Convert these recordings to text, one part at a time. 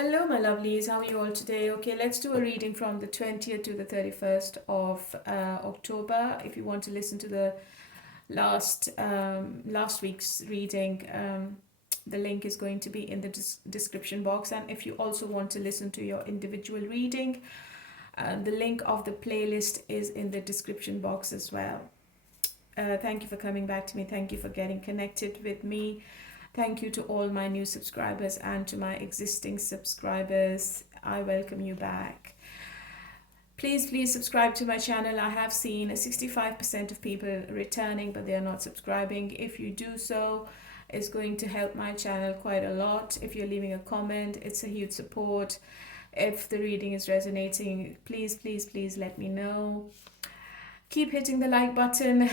Hello, my lovelies. How are you all today? Okay, let's do a reading from the 20th to the 31st of October. If you want to listen to the last week's reading, the link is going to be in the description box. And if you also want to listen to your individual reading, the link of the playlist is in the description box as well. Thank you for coming back to me. Thank you for getting connected with me. Thank you to all my new subscribers and to my existing subscribers. I welcome you back. Please subscribe to my channel. I have seen 65% of people returning, but they are not subscribing. If you do so, it's going to help my channel quite a lot. If you're leaving a comment, it's a huge support. If the reading is resonating, please let me know. Keep hitting the like button,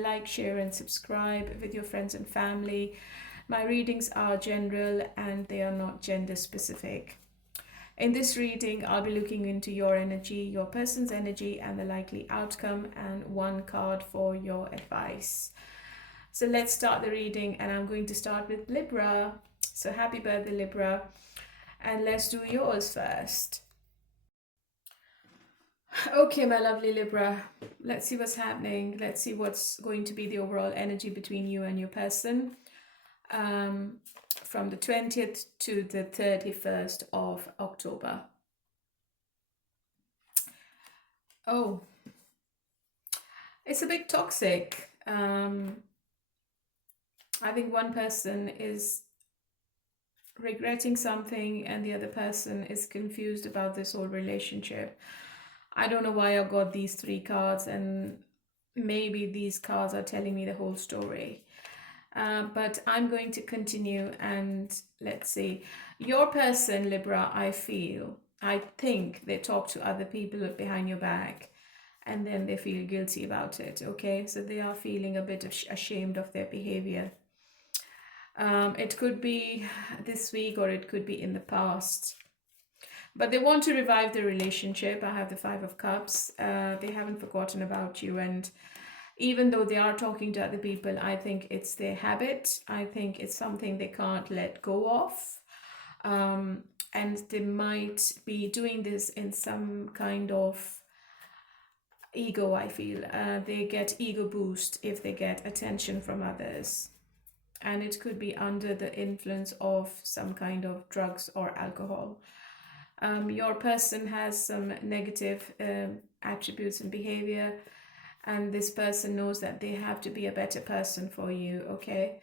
like, share, and subscribe with your friends and family. My readings are general and they are not gender specific. In this reading, I'll be looking into your energy, your person's energy, and the likely outcome, and one card for your advice. So let's start the reading, and I'm going to start with Libra. So happy birthday, Libra. And let's do yours first. Okay, my lovely Libra. Let's see what's happening. Let's see what's going to be the overall energy between you and your person. From the 20th to the 31st of October. Oh, it's a bit toxic. I think one person is regretting something and the other person is confused about this whole relationship. I don't know why I got these three cards, and maybe these cards are telling me the whole story. But I'm going to continue, and let's see. Your person, Libra, I think they talk to other people behind your back and then they feel guilty about it, okay? So they are feeling a bit ashamed of their behavior. It could be this week or it could be in the past. But they want to revive the relationship. I have the Five of Cups. They haven't forgotten about you, and even though they are talking to other people, I think it's their habit. I think it's something they can't let go of. And they might be doing this in some kind of ego, I feel. They get ego boost if they get attention from others. And it could be under the influence of some kind of drugs or alcohol. Your person has some negative attributes and behavior, and this person knows that they have to be a better person for you, okay?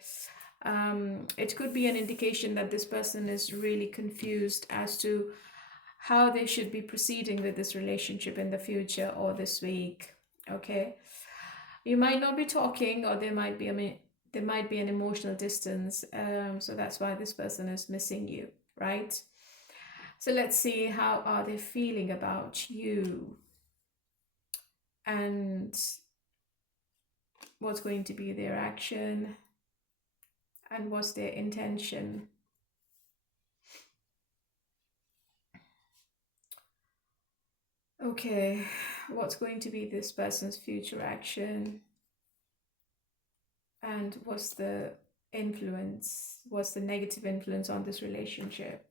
It could be an indication that this person is really confused as to how they should be proceeding with this relationship in the future or this week, okay? You might not be talking, or there might be an emotional distance, so that's why this person is missing you, right? So let's see, how are they feeling about you? And what's going to be their action? And what's their intention? Okay, what's going to be this person's future action? And what's the influence? What's the negative influence on this relationship?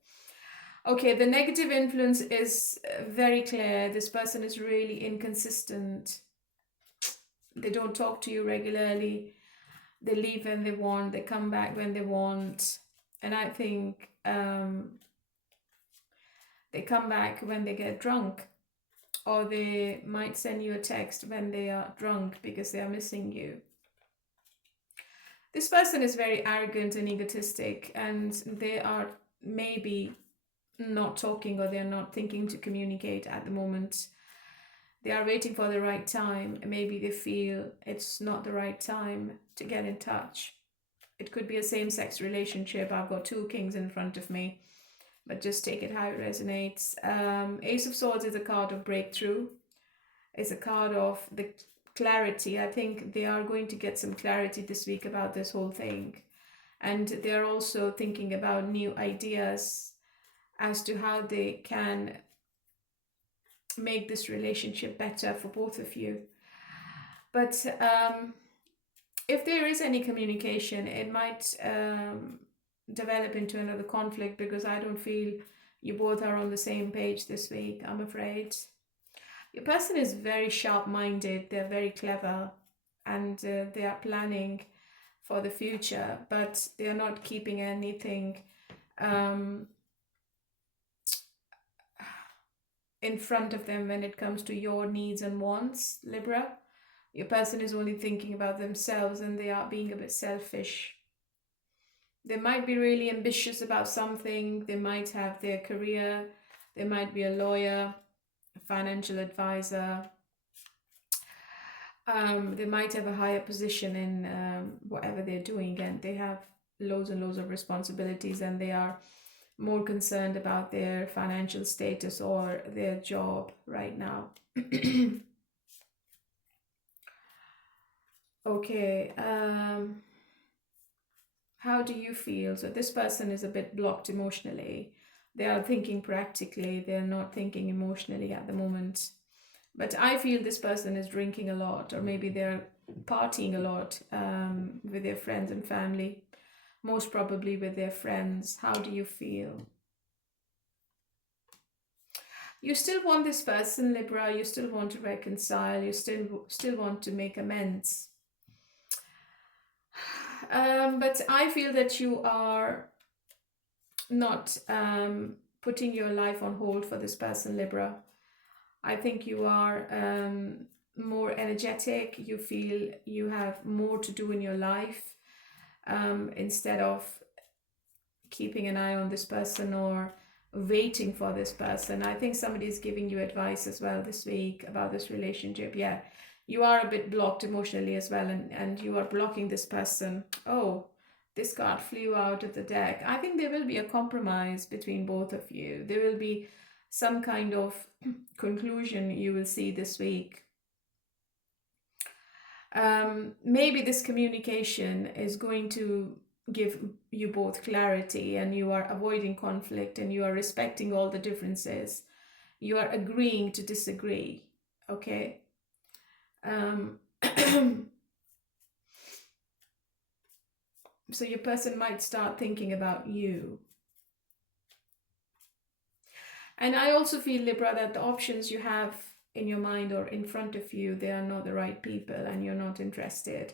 Okay, the negative influence is very clear. This person is really inconsistent. They don't talk to you regularly. They leave when they want. They come back when they want. And I think they come back when they get drunk. Or they might send you a text when they are drunk because they are missing you. This person is very arrogant and egotistic, and they are maybe not talking, or they're not thinking to communicate at the moment. They are waiting for the right time. Maybe they feel it's not the right time to get in touch. It could be a same-sex relationship. I've got two kings in front of me, but just take it how it resonates. Ace of Swords is a card of breakthrough. It's a card of the clarity. I think they are going to get some clarity this week about this whole thing. And they're also thinking about new ideas as to how they can make this relationship better for both of you. But if there is any communication, it might develop into another conflict, because I don't feel You both are on the same page this week, I'm afraid. Your person is very sharp-minded, they're very clever, and they are planning for the future, but they are not keeping anything in front of them when it comes to your needs and wants, Libra. Your person is only thinking about themselves and they are being a bit selfish. They might be really ambitious about something. They might have their career. They might be a lawyer, a financial advisor. They might have a higher position in whatever they're doing, and they have loads and loads of responsibilities, and they are more concerned about their financial status or their job right now. Okay, how do you feel? So this person is a bit blocked emotionally. They are thinking practically, they're not thinking emotionally at the moment. But I feel this person is drinking a lot, or maybe they're partying a lot with their friends and family, most probably with their friends. How do you feel? You still want this person, Libra. You still want to reconcile. You still want to make amends. But I feel that you are not putting your life on hold for this person, Libra. I think you are more energetic. You feel you have more to do in your life instead of keeping an eye on this person or waiting for this person. I think somebody is giving you advice as well this week about this relationship. Yeah, you are a bit blocked emotionally as well, and you are blocking this person. Oh, this card flew out of the deck. I think there will be a compromise between both of you. There will be some kind of conclusion you will see this week. Maybe this communication is going to give you both clarity, and you are avoiding conflict, and you are respecting all the differences. You are agreeing to disagree, okay? So your person might start thinking about you. And I also feel, Libra, that the options you have in your mind or in front of you, they are not the right people and you're not interested.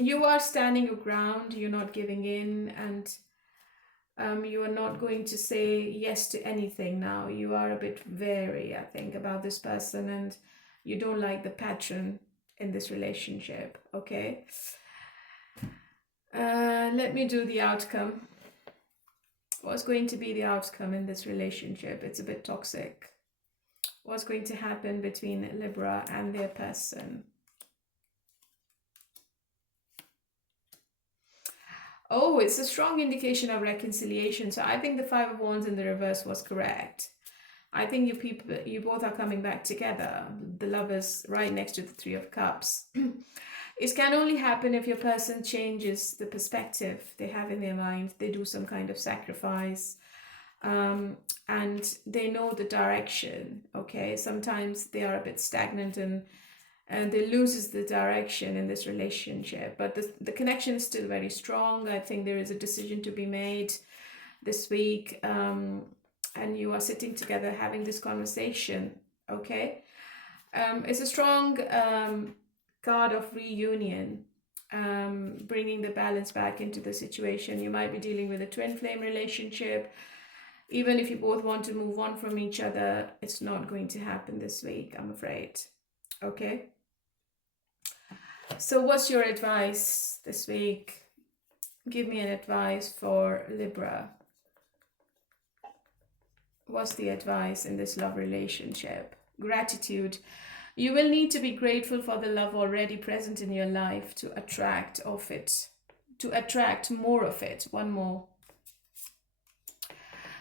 You are standing your ground, you're not giving in, and you are not going to say yes to anything now. You are a bit wary, I think, about this person, and you don't like the pattern in this relationship, okay? Let me do the outcome. What's going to be the outcome in this relationship? It's a bit toxic. What's going to happen between Libra and their person? Oh, it's a strong indication of reconciliation. So I think the Five of Wands in the reverse was correct. I think you both are coming back together. The Lovers right next to the Three of Cups. It can only happen if your person changes the perspective they have in their mind. They do some kind of sacrifice, and they know the direction, okay? Sometimes they are a bit stagnant and they loses the direction in this relationship, but the connection is still very strong. I think there is a decision to be made this week, and you are sitting together having this conversation, okay? It's a strong card of reunion, bringing the balance back into the situation. You might be dealing with a twin flame relationship. Even if you both want to move on from each other, it's not going to happen this week, I'm afraid. Okay? So what's your advice this week? Give me an advice for Libra. What's the advice in this love relationship? Gratitude. You will need to be grateful for the love already present in your life to attract more of it. One more.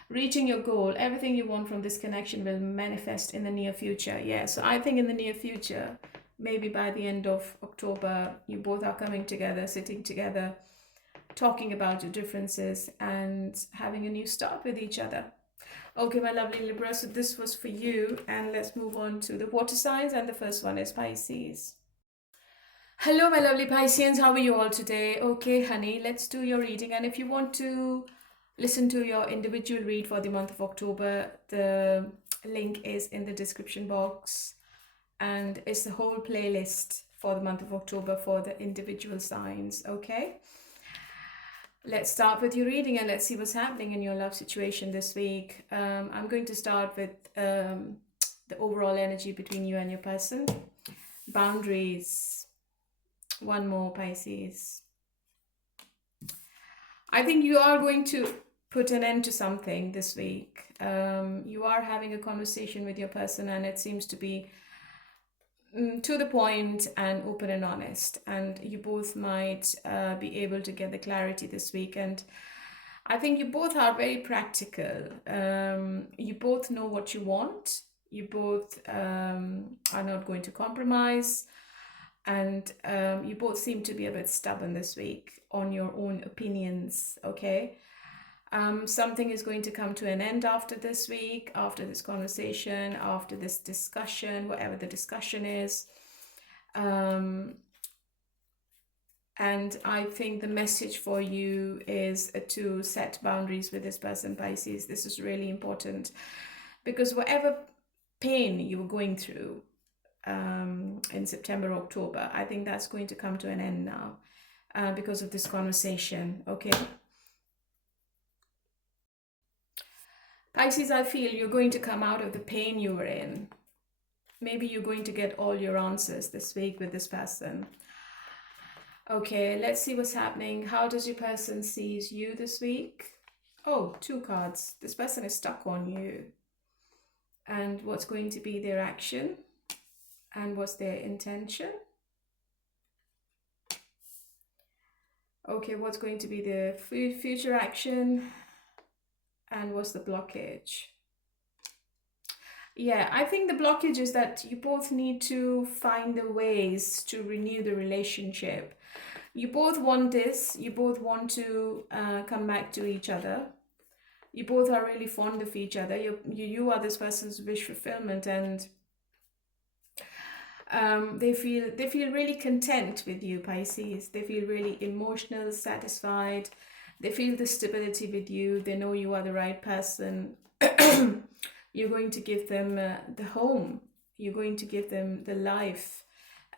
Reaching your goal. Everything you want from this connection will manifest in the near future. Yeah, so I think in the near future, maybe by the end of October, you both are coming together, sitting together, talking about your differences and having a new start with each other. Okay, my lovely Libra, so this was for you, and let's move on to the water signs, and the first one is Pisces. Hello, my lovely Pisceans, how are you all today? Okay, honey, let's do your reading, and if you want to listen to your individual read for the month of October, the link is in the description box, and it's the whole playlist for the month of October for the individual signs. Okay, let's start with your reading and let's see what's happening in your love situation this week. I'm going to start with the overall energy between you and your person. Boundaries. One more, Pisces. I think you are going to put an end to something this week. You are having a conversation with your person and it seems to be to the point and open and honest, and you both might be able to get the clarity this week. And I think you both are very practical. You both know what you want. You both are not going to compromise, and you both seem to be a bit stubborn this week on your own opinions. Okay, something is going to come to an end after this week, after this conversation, after this discussion, whatever the discussion is. And I think the message for you is to set boundaries with this person, Pisces. This is really important because whatever pain you were going through in September, October, I think that's going to come to an end now because of this conversation. Okay. Pisces, I feel you're going to come out of the pain you were in. Maybe you're going to get all your answers this week with this person. Okay, let's see what's happening. How does your person sees you this week? Oh, 2 cards. This person is stuck on you. And what's going to be their action? And what's their intention? Okay, what's going to be their future action? And what's the blockage? Yeah, I think the blockage is that you both need to find the ways to renew the relationship. You both want this. You both want to come back to each other. You both are really fond of each other. You are this person's wish fulfillment, and they feel really content with you, Pisces. They feel really emotional, satisfied. They feel the stability with you. They know you are the right person. You're going to give them the home. You're going to give them the life,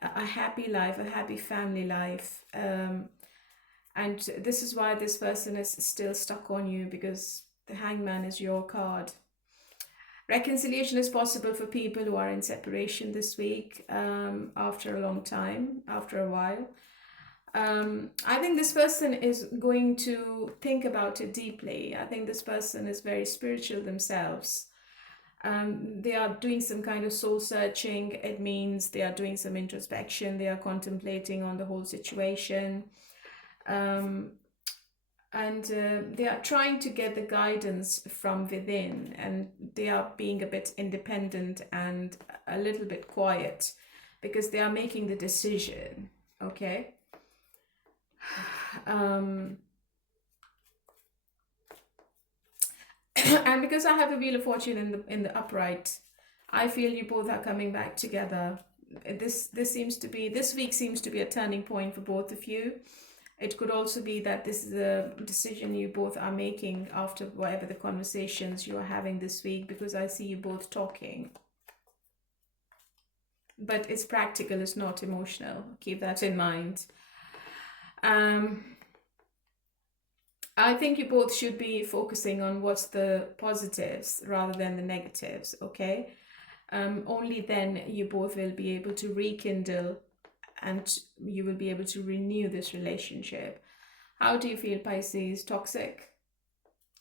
a happy life, a happy family life. And this is why this person is still stuck on you, because the Hangman is your card. Reconciliation is possible for people who are in separation this week after a long time, after a while. I think this person is going to think about it deeply. I think this person is very spiritual themselves. They are doing some kind of soul searching. It means they are doing some introspection. They are contemplating on the whole situation. And they are trying to get the guidance from within, and they are being a bit independent and a little bit quiet because they are making the decision. Okay. And because I have a Wheel of Fortune in the upright, I feel you both are coming back together. This week seems to be a turning point for both of you. It could also be that this is a decision you both are making after whatever the conversations you are having this week, because I see you both talking. But it's practical, it's not emotional. Keep that in mind. I think you both should be focusing on what's the positives rather than the negatives, okay? Only then you both will be able to rekindle and you will be able to renew this relationship. How do you feel, Pisces? Toxic?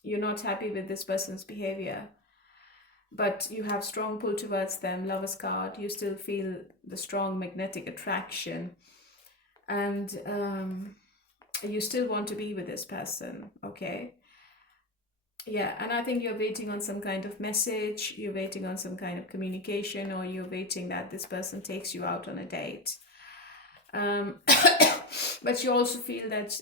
You're not happy with this person's behavior, but you have strong pull towards them. Lover's card. You still feel the strong magnetic attraction, and you still want to be with this person, okay? Yeah, and I think you're waiting on some kind of message, you're waiting on some kind of communication, or you're waiting that this person takes you out on a date. But you also feel that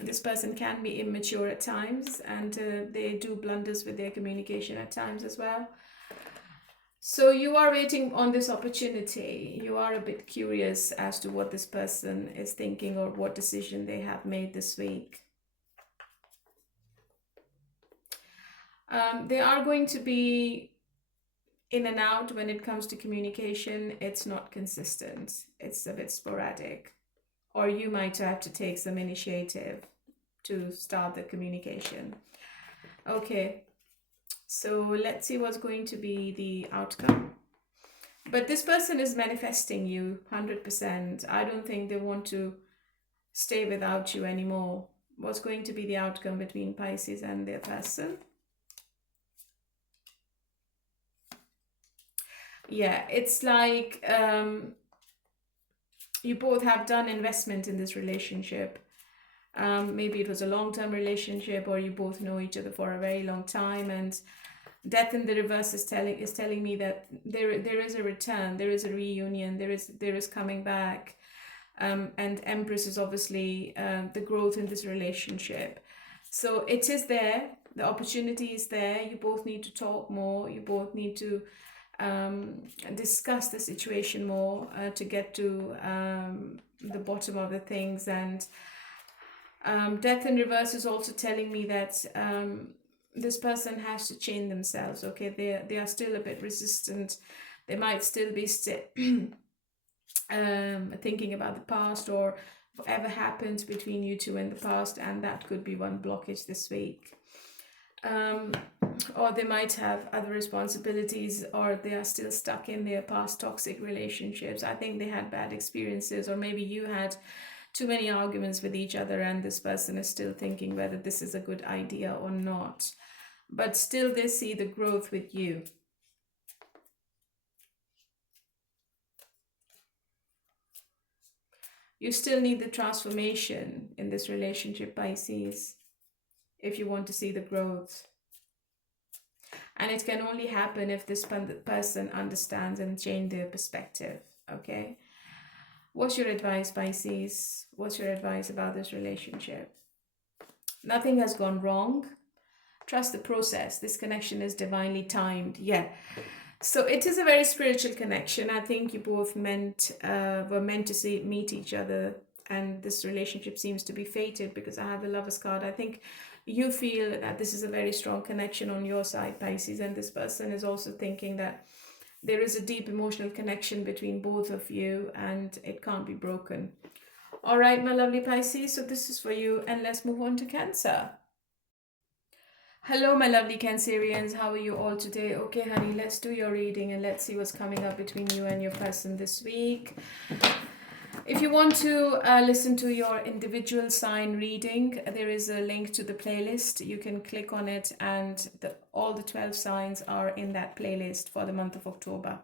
this person can be immature at times, and they do blunders with their communication at times as well. So you are waiting on this opportunity. You are a bit curious as to what this person is thinking or what decision they have made this week. They are going to be in and out when it comes to communication. It's not consistent. It's a bit sporadic. Or you might have to take some initiative to start the communication. Okay, so let's see what's going to be the outcome. But this person is manifesting you 100%. I don't think they want to stay without you anymore. What's going to be the outcome between Pisces and their person? Yeah, it's like you both have done investment in this relationship. Maybe it was a long-term relationship, or you both know each other for a very long time, and death in the reverse is telling me that there is a return, there is a reunion, there is coming back. And Empress is obviously the growth in this relationship. So it is there, the opportunity is there. You both need to talk more, you both need to discuss the situation more to get to the bottom of the things. And death in reverse is also telling me that this person has to change themselves. Okay, they are still a bit resistant. They might still be thinking about the past, or whatever happened between you two in the past, and that could be one blockage this week. Or they might have other responsibilities, or they are still stuck in their past toxic relationships. I think they had bad experiences, or maybe you had too many arguments with each other, and this person is still thinking whether this is a good idea or not. But still they see the growth with you. You still need the transformation in this relationship, Pisces, if you want to see the growth. And it can only happen if this person understands and change their perspective, okay? What's your advice, Pisces? What's your advice about this relationship? Nothing has gone wrong. Trust the process. This connection is divinely timed. Yeah. So it is a very spiritual connection. I think you both were meant to meet each other, and this relationship seems to be fated because I have the Lover's card. I think you feel that this is a very strong connection on your side, Pisces, and this person is also thinking that there is a deep emotional connection between both of you and it can't be broken. All right, my lovely Pisces, so this is for you, and let's move on to Cancer. Hello, my lovely Cancerians. How are you all today? Okay, honey, let's do your reading and let's see what's coming up between you and your person this week. If you want to listen to your individual sign reading, there is a link to the playlist. You can click on it, and all the 12 signs are in that playlist for the month of October.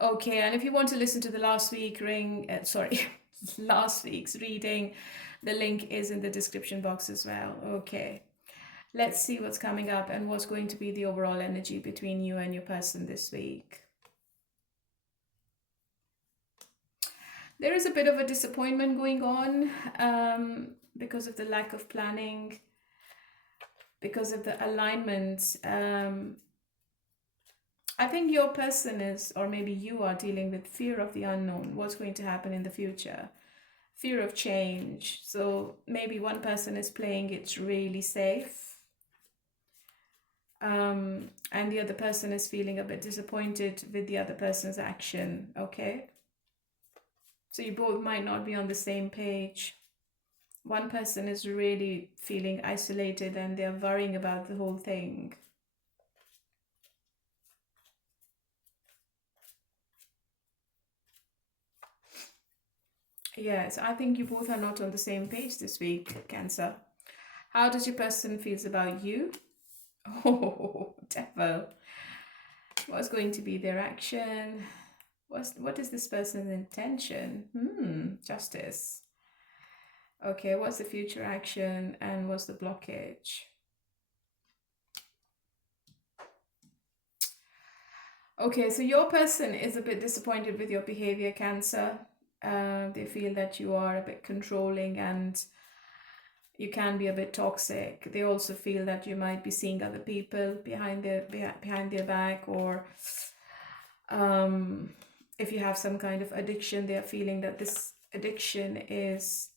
Okay, and if you want to listen to the last week's reading, the link is in the description box as well. Okay. Let's see what's coming up and what's going to be the overall energy between you and your person this week. There is a bit of a disappointment going on because of the lack of planning, because of the alignment. I think your person is, or maybe you are dealing with fear of the unknown, what's going to happen in the future, fear of change. So maybe one person is playing it really safe. And the other person is feeling a bit disappointed with the other person's action, okay? So you both might not be on the same page. One person is really feeling isolated and they're worrying about the whole thing. Yes, I think you both are not on the same page this week, Cancer. How does your person feel about you? Oh, devil. What's going to be their action? What is this person's intention? Justice. Okay, what's the future action and what's the blockage? Okay, so your person is a bit disappointed with your behavior, Cancer. They feel that you are a bit controlling and you can be a bit toxic. They also feel that you might be seeing other people behind their back, or if you have some kind of addiction, they are feeling that this addiction is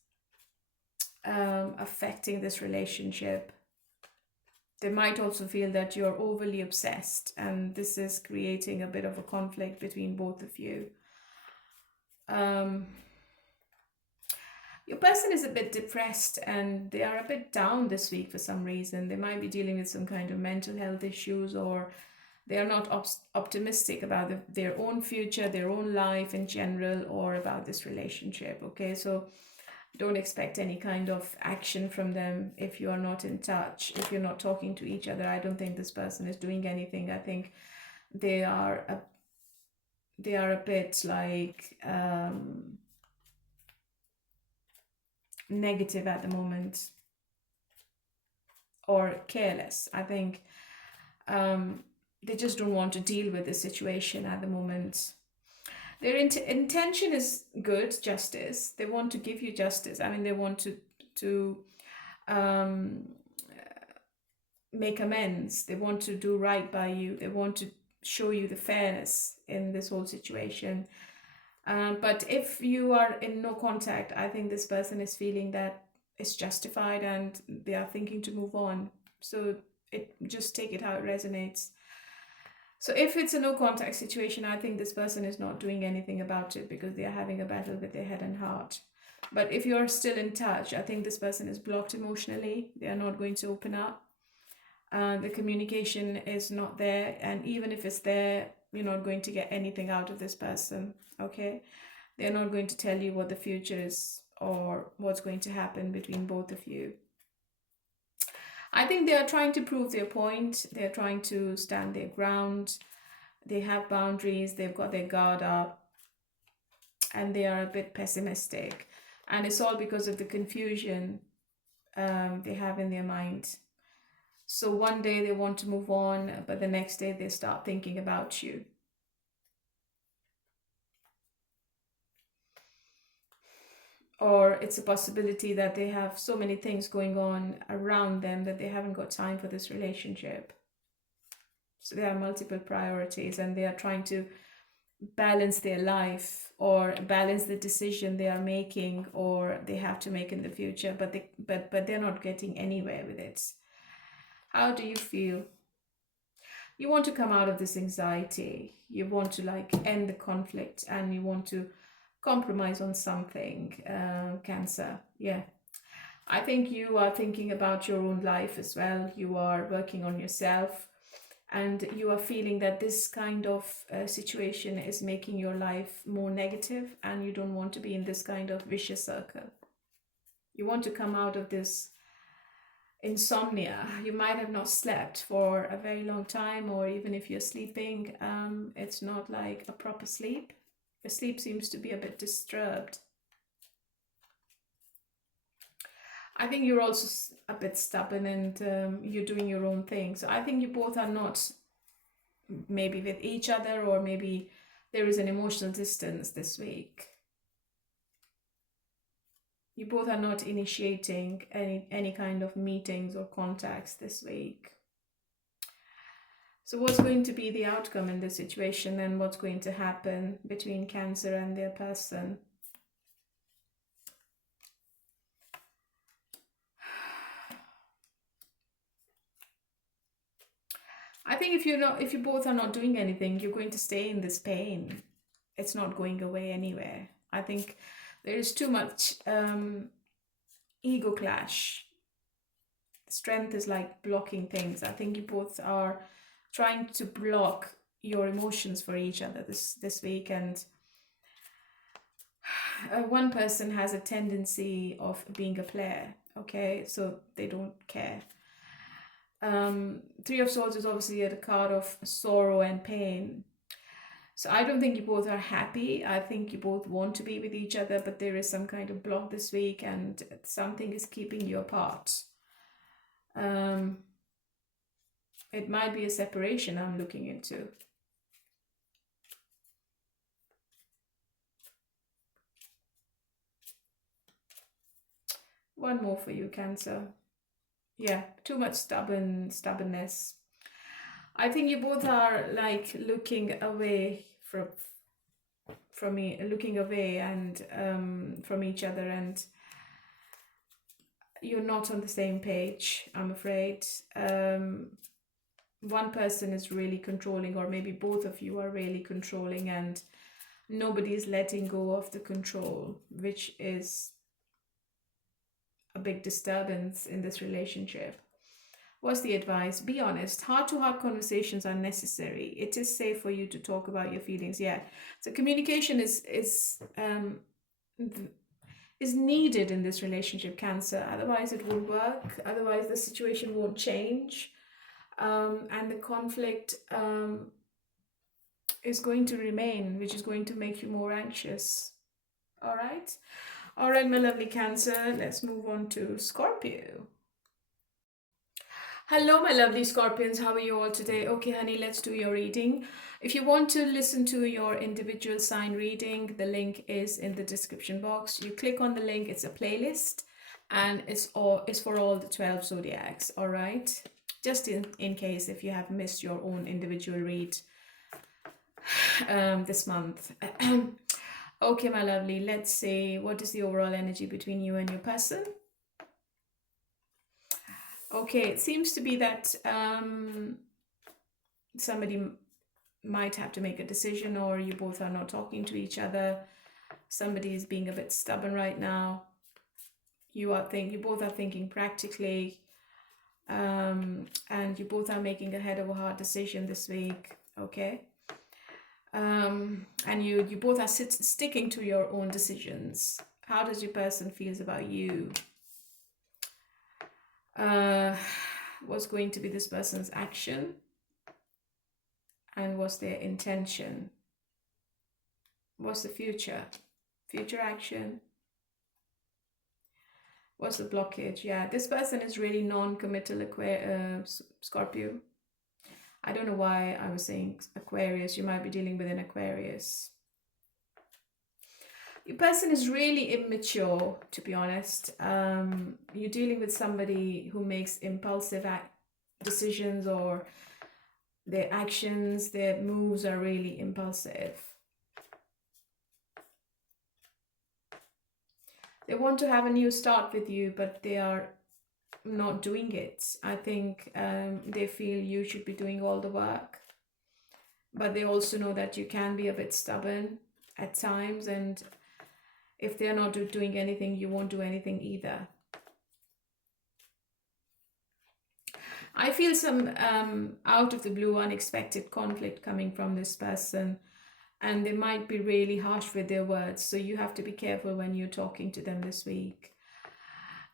affecting this relationship. They might also feel that you're overly obsessed, and this is creating a bit of a conflict between both of you. Your person is a bit depressed and they are a bit down this week for some reason. They might be dealing with some kind of mental health issues, or they are not optimistic about their own future, their own life in general, or about this relationship. Okay, so don't expect any kind of action from them if you are not in touch, if you're not talking to each other. I don't think this person is doing anything. I think they are a bit like negative at the moment, or careless. I think they just don't want to deal with the situation at the moment. Their intention is good, justice. They want to give you justice. I mean, they want to make amends. They want to do right by you. They want to show you the fairness in this whole situation. But if you are in no contact, I think this person is feeling that it's justified and they are thinking to move on. So just take it how it resonates. So if it's a no contact situation, I think this person is not doing anything about it because they are having a battle with their head and heart. But if you're still in touch, I think this person is blocked emotionally. They are not going to open up. The communication is not there. And even if it's there, you're not going to get anything out of this person. Okay? They're not going to tell you what the future is or what's going to happen between both of you. I think they are trying to prove their point. They're trying to stand their ground. They have boundaries. They've got their guard up. And they are a bit pessimistic. And it's all because of the confusion they have in their mind. So one day they want to move on, but the next day they start thinking about you. Or it's a possibility that they have so many things going on around them that they haven't got time for this relationship. So there are multiple priorities and they are trying to balance their life or balance the decision they are making or they have to make in the future, but they're not getting anywhere with it. How do you feel? You want to come out of this anxiety. You want to end the conflict and you want to compromise on something, Cancer. Yeah. I think you are thinking about your own life as well. You are working on yourself and you are feeling that this kind of situation is making your life more negative and you don't want to be in this kind of vicious circle. You want to come out of this insomnia. You might have not slept for a very long time, or even if you're sleeping, it's not like a proper sleep. Your sleep seems to be a bit disturbed. I think you're also a bit stubborn and you're doing your own thing. So I think you both are not maybe with each other, or maybe there is an emotional distance this week. You both are not initiating any kind of meetings or contacts this week. So what's going to be the outcome in this situation and what's going to happen between Cancer and their person? I think if you both are not doing anything, you're going to stay in this pain. It's not going away anywhere. I think there is too much ego clash. Strength is like blocking things. I think you both are trying to block your emotions for each other this week, and one person has a tendency of being a player. Okay, so they don't care. Three of Swords is obviously a card of sorrow and pain. So I don't think you both are happy. I think you both want to be with each other, but there is some kind of block this week and something is keeping you apart. It might be a separation I'm looking into. One more for you, Cancer. Yeah, too much stubbornness. I think you both are like looking away looking away and from each other, and you're not on the same page, I'm afraid. One person is really controlling, or maybe both of you are really controlling, and nobody's letting go of the control, which is a big disturbance in this relationship. What's the advice? Be honest. Heart-to-heart conversations are necessary. It is safe for you to talk about your feelings. Yeah. So communication is needed in this relationship, Cancer. Otherwise, it won't work. Otherwise, the situation won't change. And the conflict is going to remain, which is going to make you more anxious. All right. All right, my lovely Cancer. Let's move on to Scorpio. Hello, my lovely Scorpions. How are you all today? Okay, honey, let's do your reading. If you want to listen to your individual sign reading, the link is in the description box. You click on the link. It's a playlist, and it's for all the 12 zodiacs. All right. Just in case if you have missed your own individual read this month. Okay, my lovely. Let's see. What is the overall energy between you and your person? Okay, it seems to be that somebody might have to make a decision, or you both are not talking to each other. Somebody is being a bit stubborn right now. You both are thinking practically, and you both are making a head over heart decision this week. Okay, and you both are sticking to your own decisions. How does your person feels about you? What's going to be this person's action, and what's their intention? What's the future action? What's the blockage? Yeah, this person is really non-committal, Scorpio. I don't know why I was saying Aquarius. You might be dealing with an Aquarius. Your person is really immature, to be honest. You're dealing with somebody who makes impulsive decisions, or their actions, their moves are really impulsive. They want to have a new start with you, but they are not doing it. I think they feel you should be doing all the work, but they also know that you can be a bit stubborn at times, and if they're not doing anything, you won't do anything either. I feel some out of the blue, unexpected conflict coming from this person, and they might be really harsh with their words. So you have to be careful when you're talking to them this week.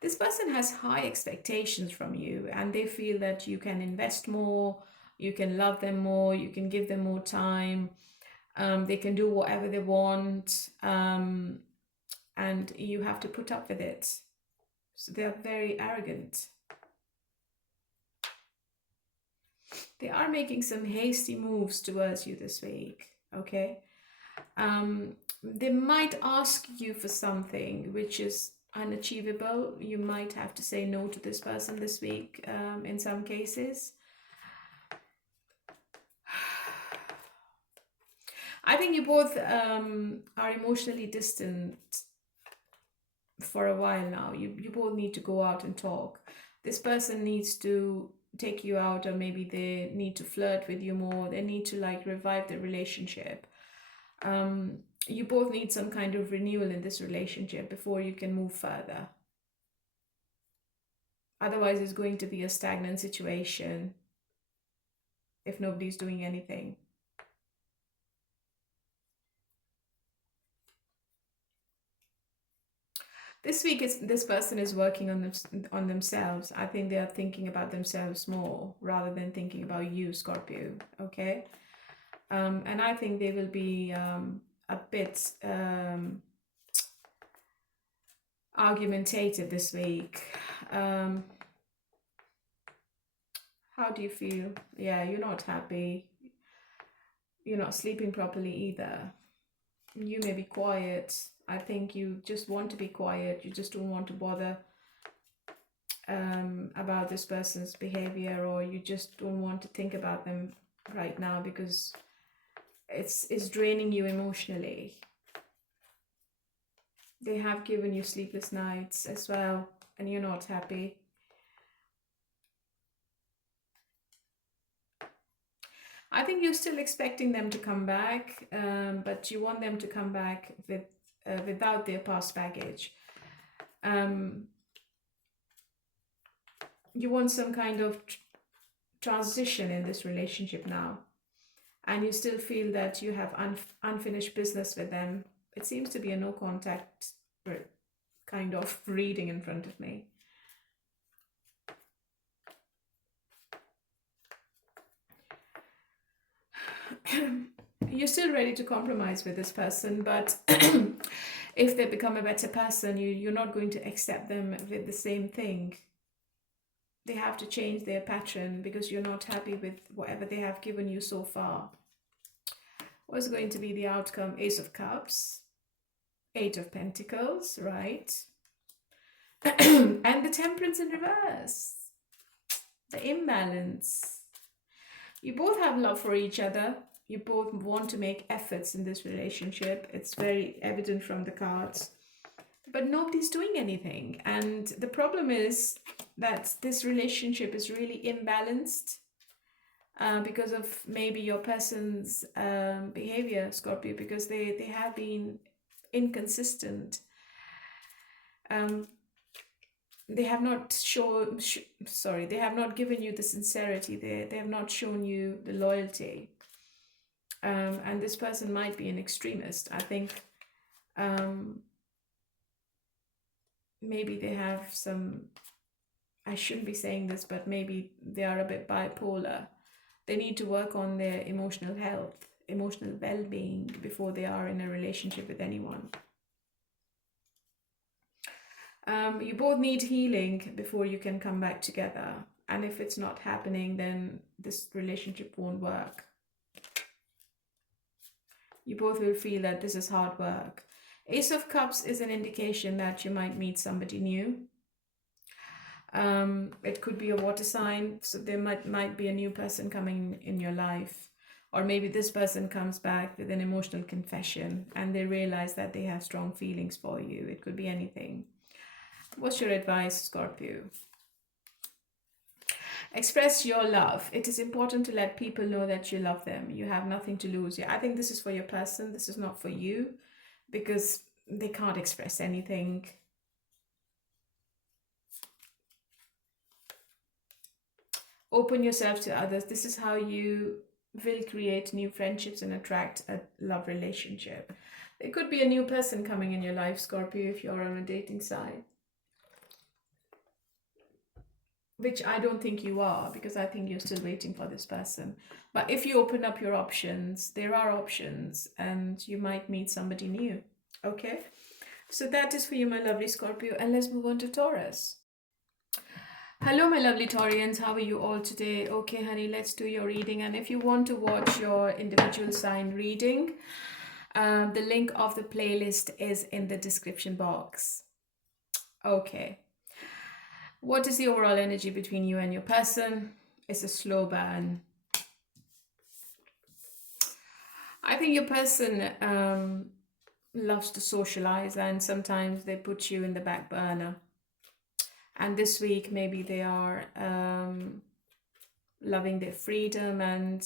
This person has high expectations from you, and they feel that you can invest more, you can love them more, you can give them more time. They can do whatever they want. And you have to put up with it. So they are very arrogant. They are making some hasty moves towards you this week, okay? They might ask you for something which is unachievable. You might have to say no to this person this week in some cases. I think you both are emotionally distant for a while now. You both need to go out and talk. This person needs to take you out, or maybe they need to flirt with you more. They need to revive the relationship. You both need some kind of renewal in this relationship before you can move further. Otherwise, it's going to be a stagnant situation if nobody's doing anything. This week, this person is working on themselves. I think they are thinking about themselves more rather than thinking about you, Scorpio, okay? And I think they will be a bit argumentative this week. How do you feel? Yeah, you're not happy. You're not sleeping properly either. You may be quiet. I think you just want to be quiet. You just don't want to bother about this person's behavior, or you just don't want to think about them right now because it's draining you emotionally. They have given you sleepless nights as well. and you're not happy. I think you're still expecting them to come back, but you want them to come back without their past baggage. You want some kind of transition in this relationship now, and you still feel that you have unfinished business with them. It seems to be a no contact kind of reading in front of me. You're still ready to compromise with this person, but if they become a better person, you're not going to accept them with the same thing. They have to change their pattern because you're not happy with whatever they have given you so far. What's going to be the outcome? Ace of Cups, Eight of Pentacles, right? And the Temperance in reverse. The imbalance. You both have love for each other. You both want to make efforts in this relationship. It's very evident from the cards. But nobody's doing anything. And the problem is that this relationship is really imbalanced because of maybe your person's behavior, Scorpio, because they have been inconsistent. They have not they have not given you the sincerity. They have not shown you the loyalty. And this person might be an extremist. I think maybe they have some, I shouldn't be saying this, but maybe they are a bit bipolar. They need to work on their emotional health, emotional well-being before they are in a relationship with anyone. You both need healing before you can come back together. And if it's not happening, then this relationship won't work. You both will feel that this is hard work. Ace of Cups is an indication that you might meet somebody new. It could be a water sign, so there might be a new person coming in your life. Or maybe this person comes back with an emotional confession and they realize that they have strong feelings for you. It could be anything. What's your advice, Scorpio? Express your love. It is important to let people know that you love them. You have nothing to lose. I think this is for your person. This is not for you because they can't express anything. Open yourself to others. This is how you will create new friendships and attract a love relationship. There could be a new person coming in your life, Scorpio, if you're on a dating site. Which I don't think you are, because I think you're still waiting for this person. But if you open up your options, there are options and you might meet somebody new. Okay? So that is for you, my lovely Scorpio. And let's move on to Taurus. Hello, my lovely Taurians. How are you all today? Okay, honey, let's do your reading. And if you want to watch your individual sign reading, the link of the playlist is in the description box. Okay. What is the overall energy between you and your person? It's a slow burn. I think your person loves to socialize and sometimes they put you in the back burner. And this week, maybe they are loving their freedom and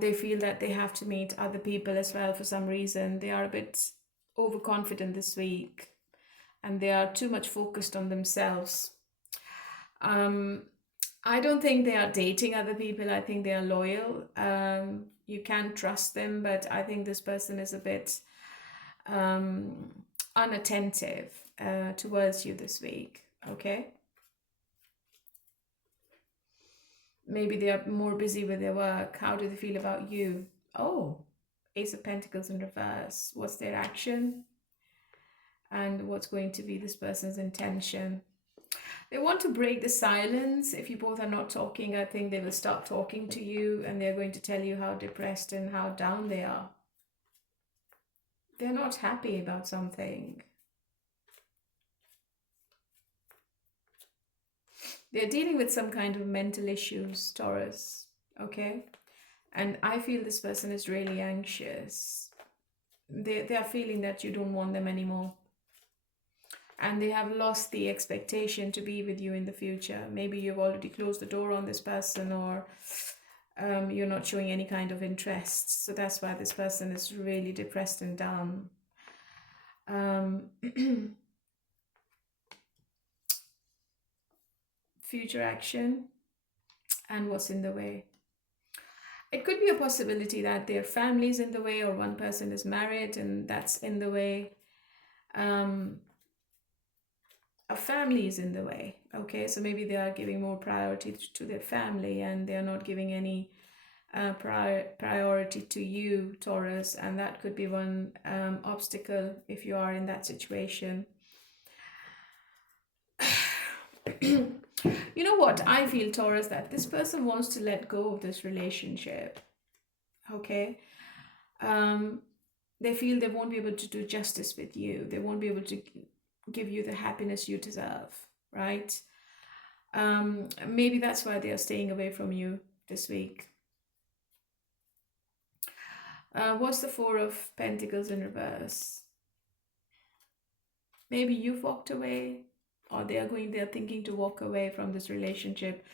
they feel that they have to meet other people as well for some reason. They are a bit overconfident this week and they are too much focused on themselves. I don't think they are dating other people. I think they are loyal. You can trust them, but I think this person is a bit unattentive towards you this week. Okay? Maybe they are more busy with their work. How do they feel about you? Oh, Ace of Pentacles in reverse. What's their action? And what's going to be this person's intention? They want to break the silence. If you both are not talking, I think they will start talking to you and they're going to tell you how depressed and how down they are. They're not happy about something. They're dealing with some kind of mental issues, Taurus, okay? And I feel this person is really anxious. they are feeling that you don't want them anymore. And they have lost the expectation to be with you in the future. Maybe you've already closed the door on this person, or you're not showing any kind of interest. So that's why this person is really depressed and down. Future action and what's in the way. It could be a possibility that their family is in the way, or one person is married and that's in the way. A family is in the way. Okay, so maybe they are giving more priority to their family and they are not giving any priority to you, Taurus, and that could be one obstacle if you are in that situation. You know what? I feel, Taurus, that this person wants to let go of this relationship. Okay? They feel they won't be able to do justice with you. They won't be able to give you the happiness you deserve, right? Maybe that's why they are staying away from you this week. What's the Four of Pentacles in reverse? Maybe you've walked away, or they're thinking to walk away from this relationship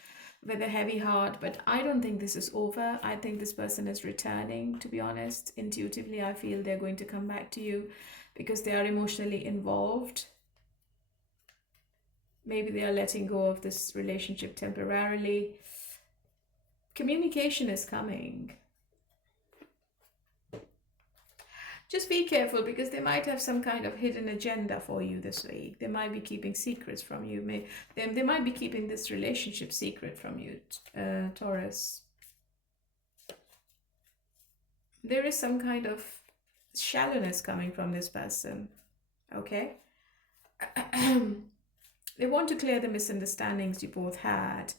with a heavy heart. But I don't think this is over. I think this person is returning, to be honest. Intuitively, I feel they're going to come back to you because they are emotionally involved. Maybe they are letting go of this relationship temporarily. Communication is coming. Just be careful, because they might have some kind of hidden agenda for you this week. They might be keeping secrets from you. They might be keeping this relationship secret from you, Taurus. There is some kind of shallowness coming from this person, okay? They want to clear the misunderstandings you both had,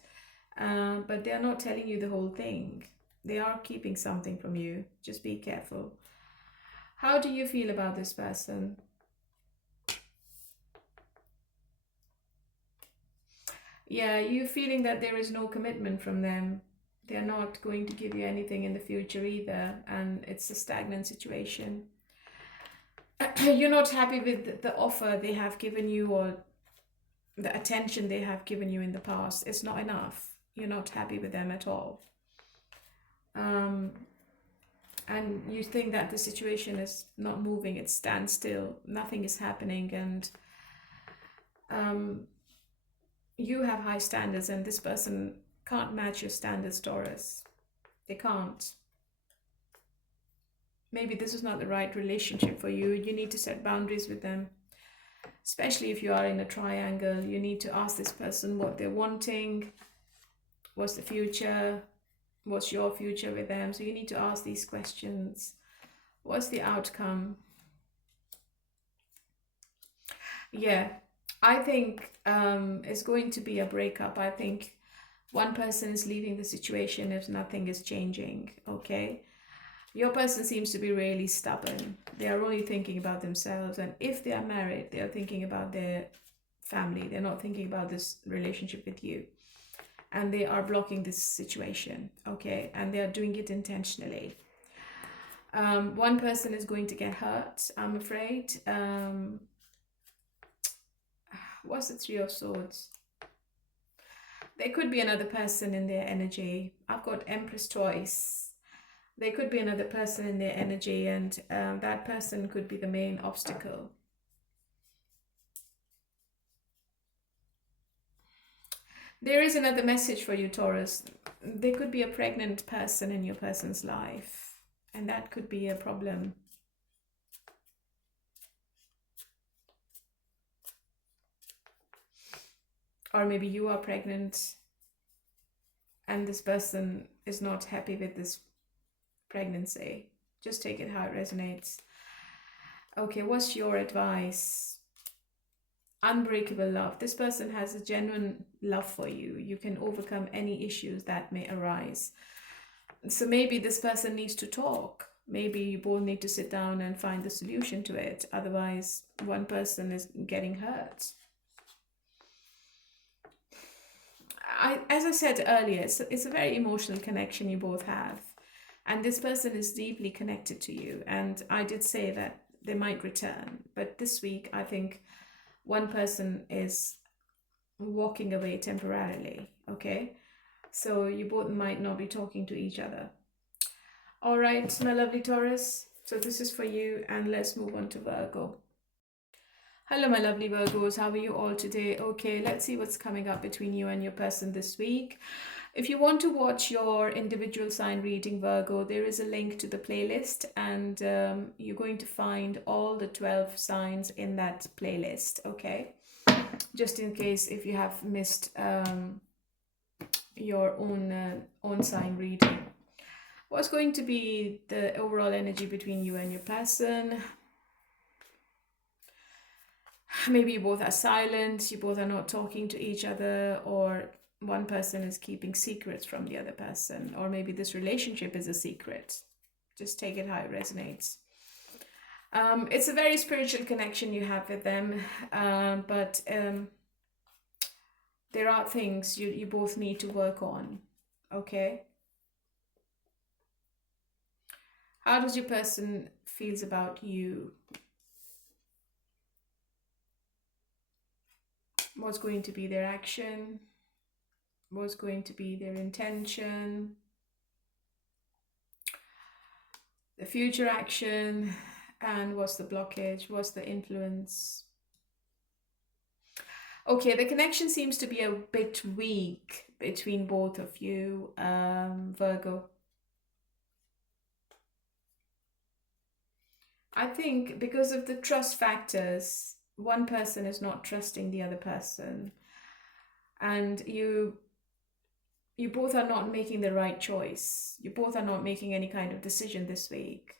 but they are not telling you the whole thing. They are keeping something from you. Just be careful. How do you feel about this person? Yeah, you're feeling that there is no commitment from them. They're not going to give you anything in the future either, and it's a stagnant situation. You're not happy with the offer they have given you, or the attention they have given you in the past. It's not enough. You're not happy with them at all. And you think that the situation is not moving, it stands still, nothing is happening, and you have high standards and this person can't match your standards, Taurus. They can't. Maybe this is not the right relationship for you. You need to set boundaries with them, especially if you are in a triangle. You need to ask this person what they're wanting, what's the future, what's your future with them. So you need to ask these questions. What's the outcome? Yeah, I think it's going to be a breakup. I think one person is leaving the situation if nothing is changing, okay? Your person seems to be really stubborn. They are only thinking about themselves. And if they are married, they are thinking about their family. They're not thinking about this relationship with you. And they are blocking this situation, okay? And they are doing it intentionally. One person is going to get hurt, I'm afraid. What's the Three of Swords? There could be another person in their energy. I've got Empress twice. There could be another person in their energy, and that person could be the main obstacle. There is another message for you, Taurus. There could be a pregnant person in your person's life, and that could be a problem. Or maybe you are pregnant and this person is not happy with this pregnancy. Just take it how it resonates. Okay, what's your advice? Unbreakable love. This person has a genuine love for you. You can overcome any issues that may arise. So maybe this person needs to talk. Maybe you both need to sit down and find the solution to it. Otherwise, one person is getting hurt. As I said earlier, it's a very emotional connection you both have. And this person is deeply connected to you. And I did say that they might return. But this week, I think one person is walking away temporarily, okay? So you both might not be talking to each other. All right, my lovely Taurus. So this is for you, and let's move on to Virgo. Hello, my lovely Virgos. How are you all today? Okay, let's see what's coming up between you and your person this week. If you want to watch your individual sign reading, Virgo, there is a link to the playlist, and you're going to find all the 12 signs in that playlist, okay? Just in case if you have missed your own sign reading. What's going to be the overall energy between you and your person? Maybe you both are silent, you both are not talking to each other, or one person is keeping secrets from the other person, or maybe this relationship is a secret. Just take it how it resonates. It's a very spiritual connection you have with them, but there are things you both need to work on, okay? How does your person feels about you? What's going to be their action? What's going to be their intention? The future action, and what's the blockage? What's the influence? Okay, the connection seems to be a bit weak between both of you, Virgo. I think because of the trust factors, one person is not trusting the other person, and you both are not making the right choice. You both are not making any kind of decision this week.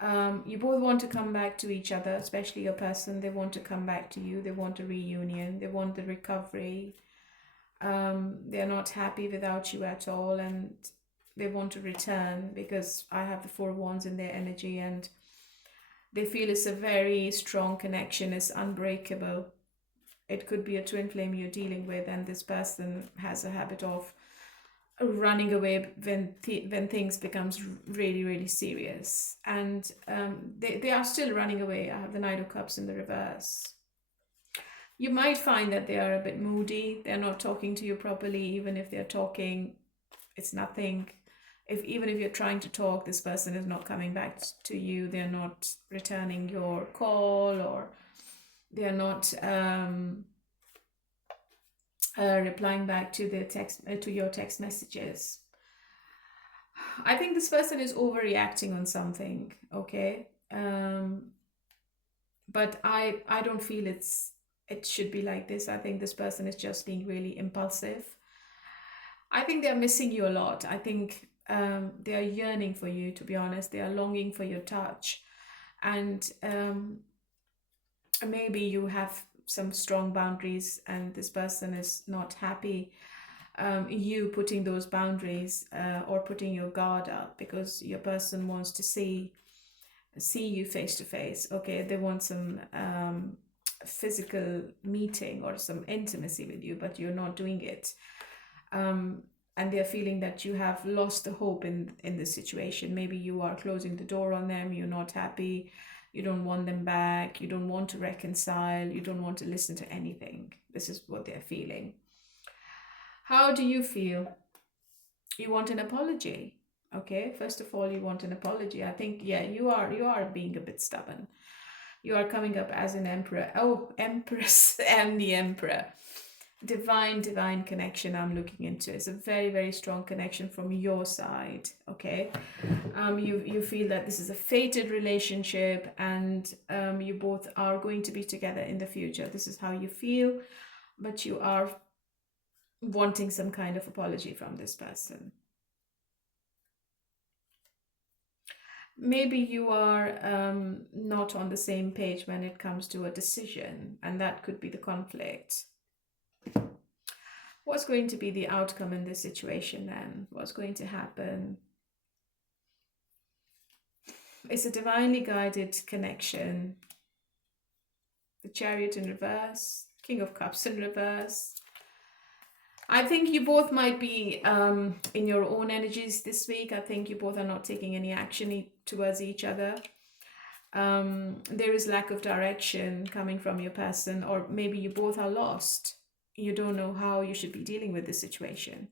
You both want to come back to each other, especially your person. They want to come back to you. They want a reunion. They want the recovery. They're not happy without you at all, and they want to return because I have the 4 wands in their energy, and they feel it's a very strong connection. It's unbreakable. It could be a twin flame you're dealing with, and this person has a habit of running away when things becomes really, really serious. And they are still running away. I have the Knight of Cups in the reverse. You might find that they are a bit moody. They're not talking to you properly. Even if they're talking, it's nothing. Even if you're trying to talk, this person is not coming back to you. They're not returning your call, or they're not replying back to the text to your text messages. I think this person is overreacting on something, okay? But I don't feel it should be like this. I think this person is just being really impulsive. I think they're missing you a lot. I think they are yearning for you, to be honest. They are longing for your touch. And maybe you have some strong boundaries and this person is not happy you putting those boundaries or putting your guard up, because your person wants to see you face to face. Okay, they want some physical meeting or some intimacy with you, but you're not doing it. And they're feeling that you have lost the hope in this situation. Maybe you are closing the door on them. You're not happy. You don't want them back. You don't want to reconcile. You don't want to listen to anything. This is what they're feeling. How do you feel? You want an apology. Okay, first of all, you want an apology. I think, yeah, you are being a bit stubborn. You are coming up as an emperor. Oh, empress and the emperor. Divine connection I'm looking into. It's a very, very strong connection from your side. Okay, you feel that this is a fated relationship, and you both are going to be together in the future. This is how you feel, but you are wanting some kind of apology from this person. Maybe you are not on the same page when it comes to a decision, and that could be the conflict. What's going to be the outcome in this situation then? What's going to happen? It's a divinely guided connection. The Chariot in reverse, King of Cups in reverse. I think you both might be in your own energies this week. I think you both are not taking any action towards each other. There is lack of direction coming from your person, or maybe you both are lost. You don't know how you should be dealing with the situation.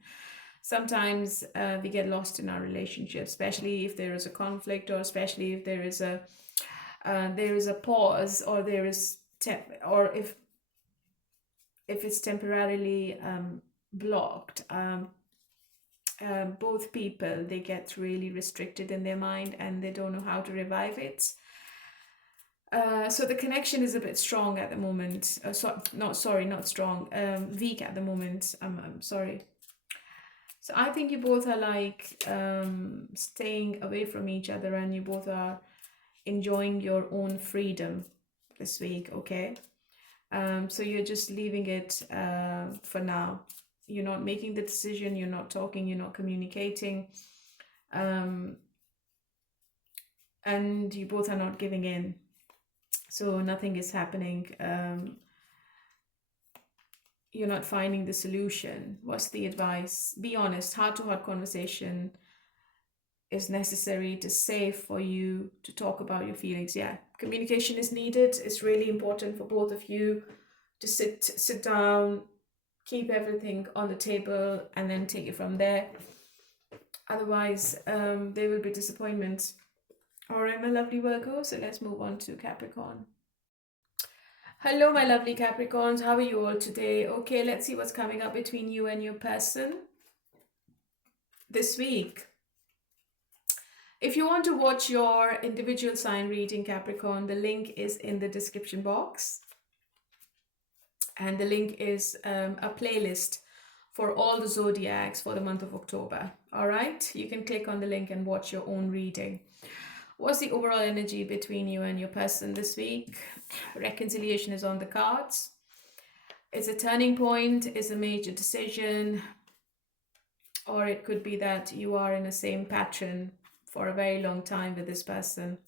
Sometimes we get lost in our relationship, especially if there is a conflict, or especially if there is a pause, or there is or if it's temporarily blocked. Both people, they get really restricted in their mind and they don't know how to revive it. So the connection is a bit strong at the moment. Not strong. Weak at the moment. I'm sorry. So I think you both are like staying away from each other, and you both are enjoying your own freedom this week. Okay. So you're just leaving it for now. You're not making the decision. You're not talking. You're not communicating. And you both are not giving in. So nothing is happening. You're not finding the solution. What's the advice? Be honest. Heart-to-heart conversation is necessary to safe for you to talk about your feelings. Yeah, communication is needed. It's really important for both of you to sit down, keep everything on the table, and then take it from there. Otherwise, there will be disappointment. All right, my lovely Virgo. So let's move on to Capricorn. Hello, my lovely Capricorns. How are you all today? Okay, let's see what's coming up between you and your person this week. If you want to watch your individual sign reading, Capricorn, the link is in the description box. And the link is a playlist for all the zodiacs for the month of October. All right, you can click on the link and watch your own reading. What's the overall energy between you and your person this week? Reconciliation is on the cards. It's a turning point, it's a major decision, or it could be that you are in the same pattern for a very long time with this person.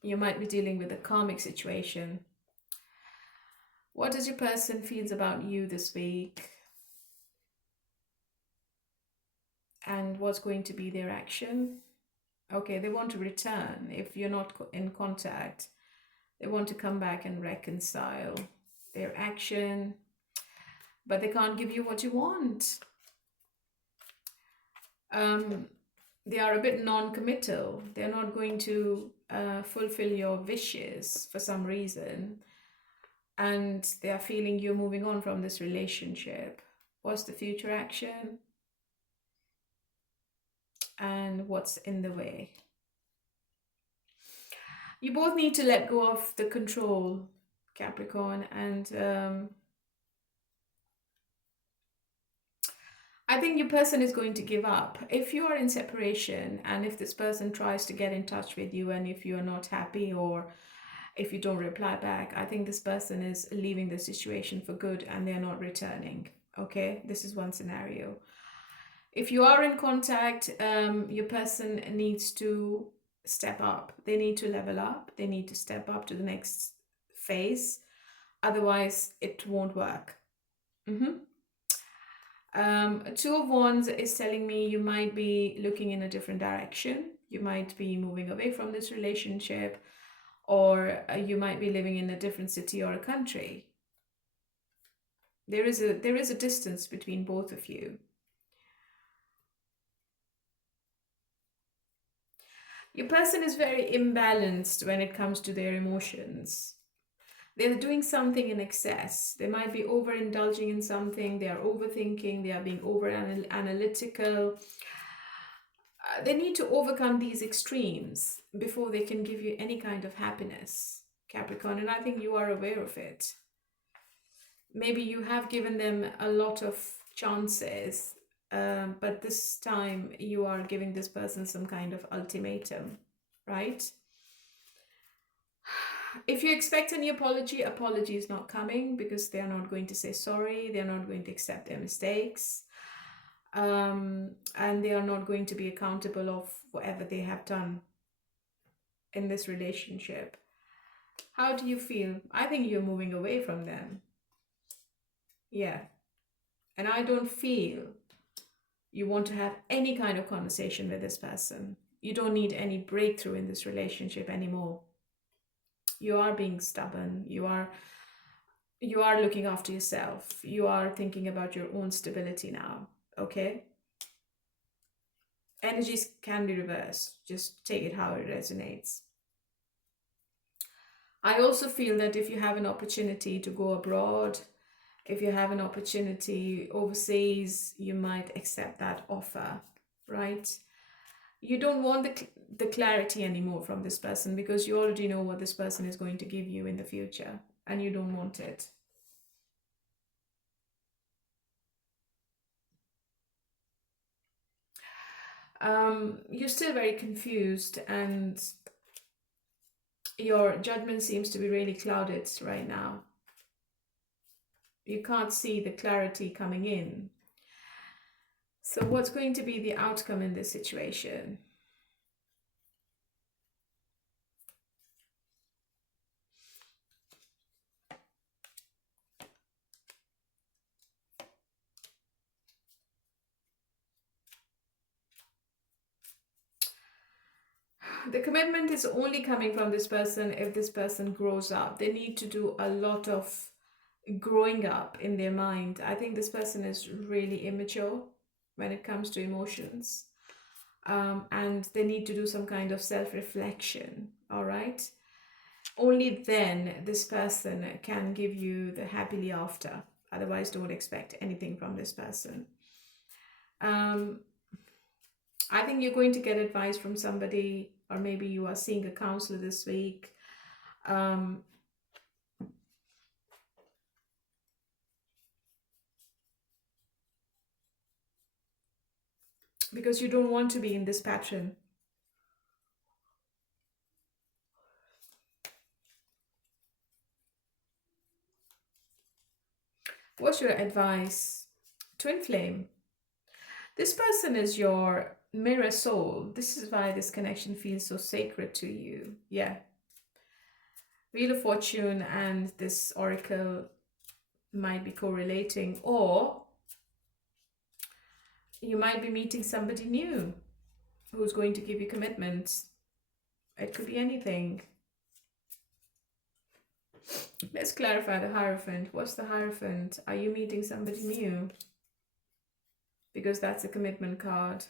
You might be dealing with a karmic situation. What does your person feels about you this week? And what's going to be their action? Okay, they want to return. If you're not in contact, they want to come back and reconcile their action, but they can't give you what you want. They are a bit non-committal. They're not going to fulfill your wishes for some reason, and they are feeling you're moving on from this relationship. What's the future action? And what's in the way? You both need to let go of the control, Capricorn, and I think your person is going to give up. If you are in separation, and if this person tries to get in touch with you, and if you are not happy, or if you don't reply back, I think this person is leaving the situation for good and they're not returning. Okay, this is one scenario. If you are in contact, your person needs to step up. They need to level up. They need to step up to the next phase. Otherwise, it won't work. Two of Wands is telling me you might be looking in a different direction. You might be moving away from this relationship, or you might be living in a different city or a country. There is a distance between both of you. Your person is very imbalanced when it comes to their emotions. They're doing something in excess. They might be overindulging in something. They are overthinking. They are being over-analytical. They need to overcome these extremes before they can give you any kind of happiness, Capricorn. And I think you are aware of it. Maybe you have given them a lot of chances, but this time you are giving this person some kind of ultimatum, right? If you expect any apology is not coming, because they are not going to say sorry. They're not going to accept their mistakes. And they are not going to be accountable of whatever they have done in this relationship. How do you feel? I think you're moving away from them. Yeah. And I don't feel you want to have any kind of conversation with this person. You don't need any breakthrough in this relationship anymore. You are being stubborn. You are looking after yourself. You are thinking about your own stability now. Okay? Energies can be reversed. Just take it how it resonates. I also feel that if you have an opportunity to go abroad, if you have an opportunity overseas, you might accept that offer, right? You don't want the clarity anymore from this person because you already know what this person is going to give you in the future and you don't want it. You're still very confused and your judgment seems to be really clouded right now. You can't see the clarity coming in. So what's going to be the outcome in this situation? The commitment is only coming from this person if this person grows up. They need to do a lot of growing up in their mind. I think this person is really immature when it comes to emotions. And they need to do some kind of self-reflection, all right? Only then this person can give you the happily after. Otherwise, don't expect anything from this person. I think you're going to get advice from somebody, or maybe you are seeing a counselor this week. Because you don't want to be in this pattern. What's your advice? Twin flame. This person is your mirror soul. This is why this connection feels so sacred to you. Yeah. Wheel of Fortune and this oracle might be correlating, or you might be meeting somebody new who's going to give you commitment. It could be anything. Let's clarify the Hierophant. What's the Hierophant? Are you meeting somebody new? Because that's a commitment card.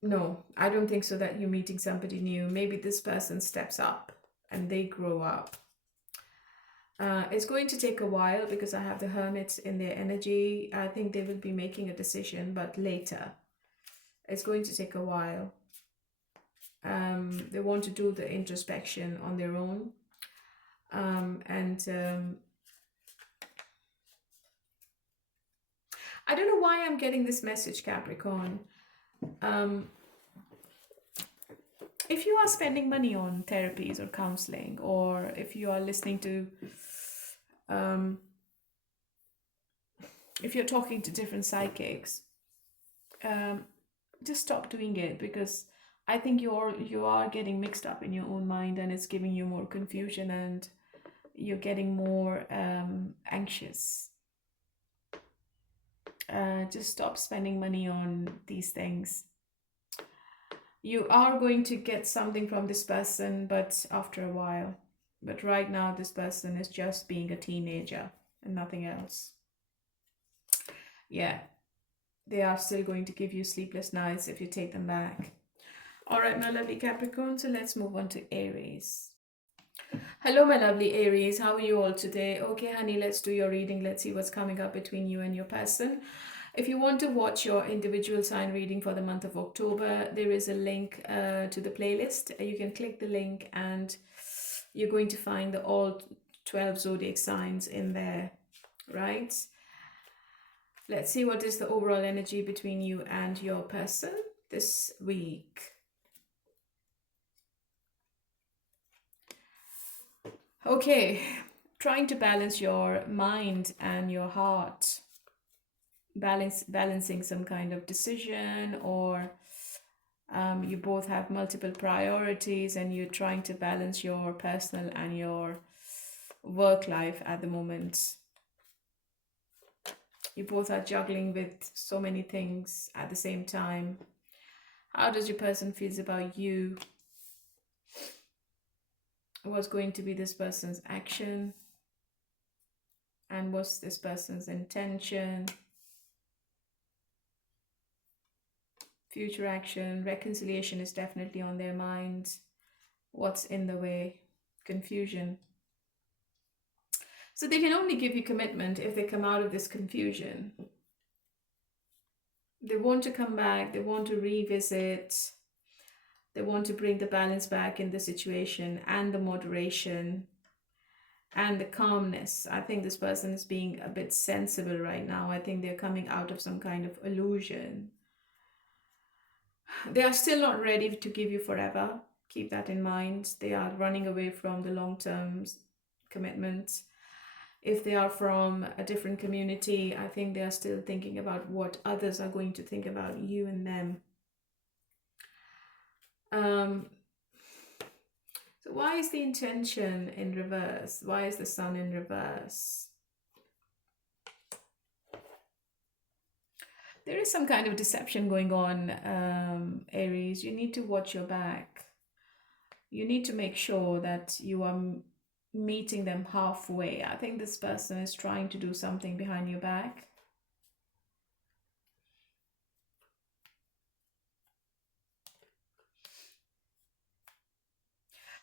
No, I don't think so that you're meeting somebody new. Maybe this person steps up and they grow up. It's going to take a while because I have the Hermit in their energy. I think they will be making a decision, but later. It's going to take a while. They want to do the introspection on their own. I don't know why I'm getting this message, Capricorn. If you are spending money on therapies or counseling, or if you are listening to, if you're talking to different psychics, just stop doing it, because I think you are getting mixed up in your own mind and it's giving you more confusion and you're getting more anxious. Just stop spending money on these things. You are going to get something from this person, but after a while. But right now, this person is just being a teenager and nothing else. Yeah, they are still going to give you sleepless nights if you take them back. All right, my lovely Capricorn, so let's move on to Aries. Hello, my lovely Aries. How are you all today? Okay, honey, let's do your reading. Let's see what's coming up between you and your person. If you want to watch your individual sign reading for the month of October, there is a link to the playlist. You can click the link and you're going to find the all 12 zodiac signs in there, right? Let's see what is the overall energy between you and your person this week. Okay, trying to balance your mind and your heart. Balancing some kind of decision, or You both have multiple priorities and you're trying to balance your personal and your work life at the moment. You both are juggling with so many things at the same time. How does your person feels about you? What's going to be this person's action? And what's this person's intention? Future action, reconciliation is definitely on their mind. What's in the way? Confusion. So they can only give you commitment if they come out of this confusion. They want to come back, they want to revisit, they want to bring the balance back in the situation and the moderation and the calmness. I think this person is being a bit sensible right now. I think they're coming out of some kind of illusion. They are still not ready to give you forever. Keep that in mind. They are running away from the long-term commitment. If they are from a different community, I think they are still thinking about what others are going to think about you and them. So why is the intention in reverse? Why is the sun in reverse? There is some kind of deception going on, Aries. You need to watch your back. You need to make sure that you are meeting them halfway. I think this person is trying to do something behind your back.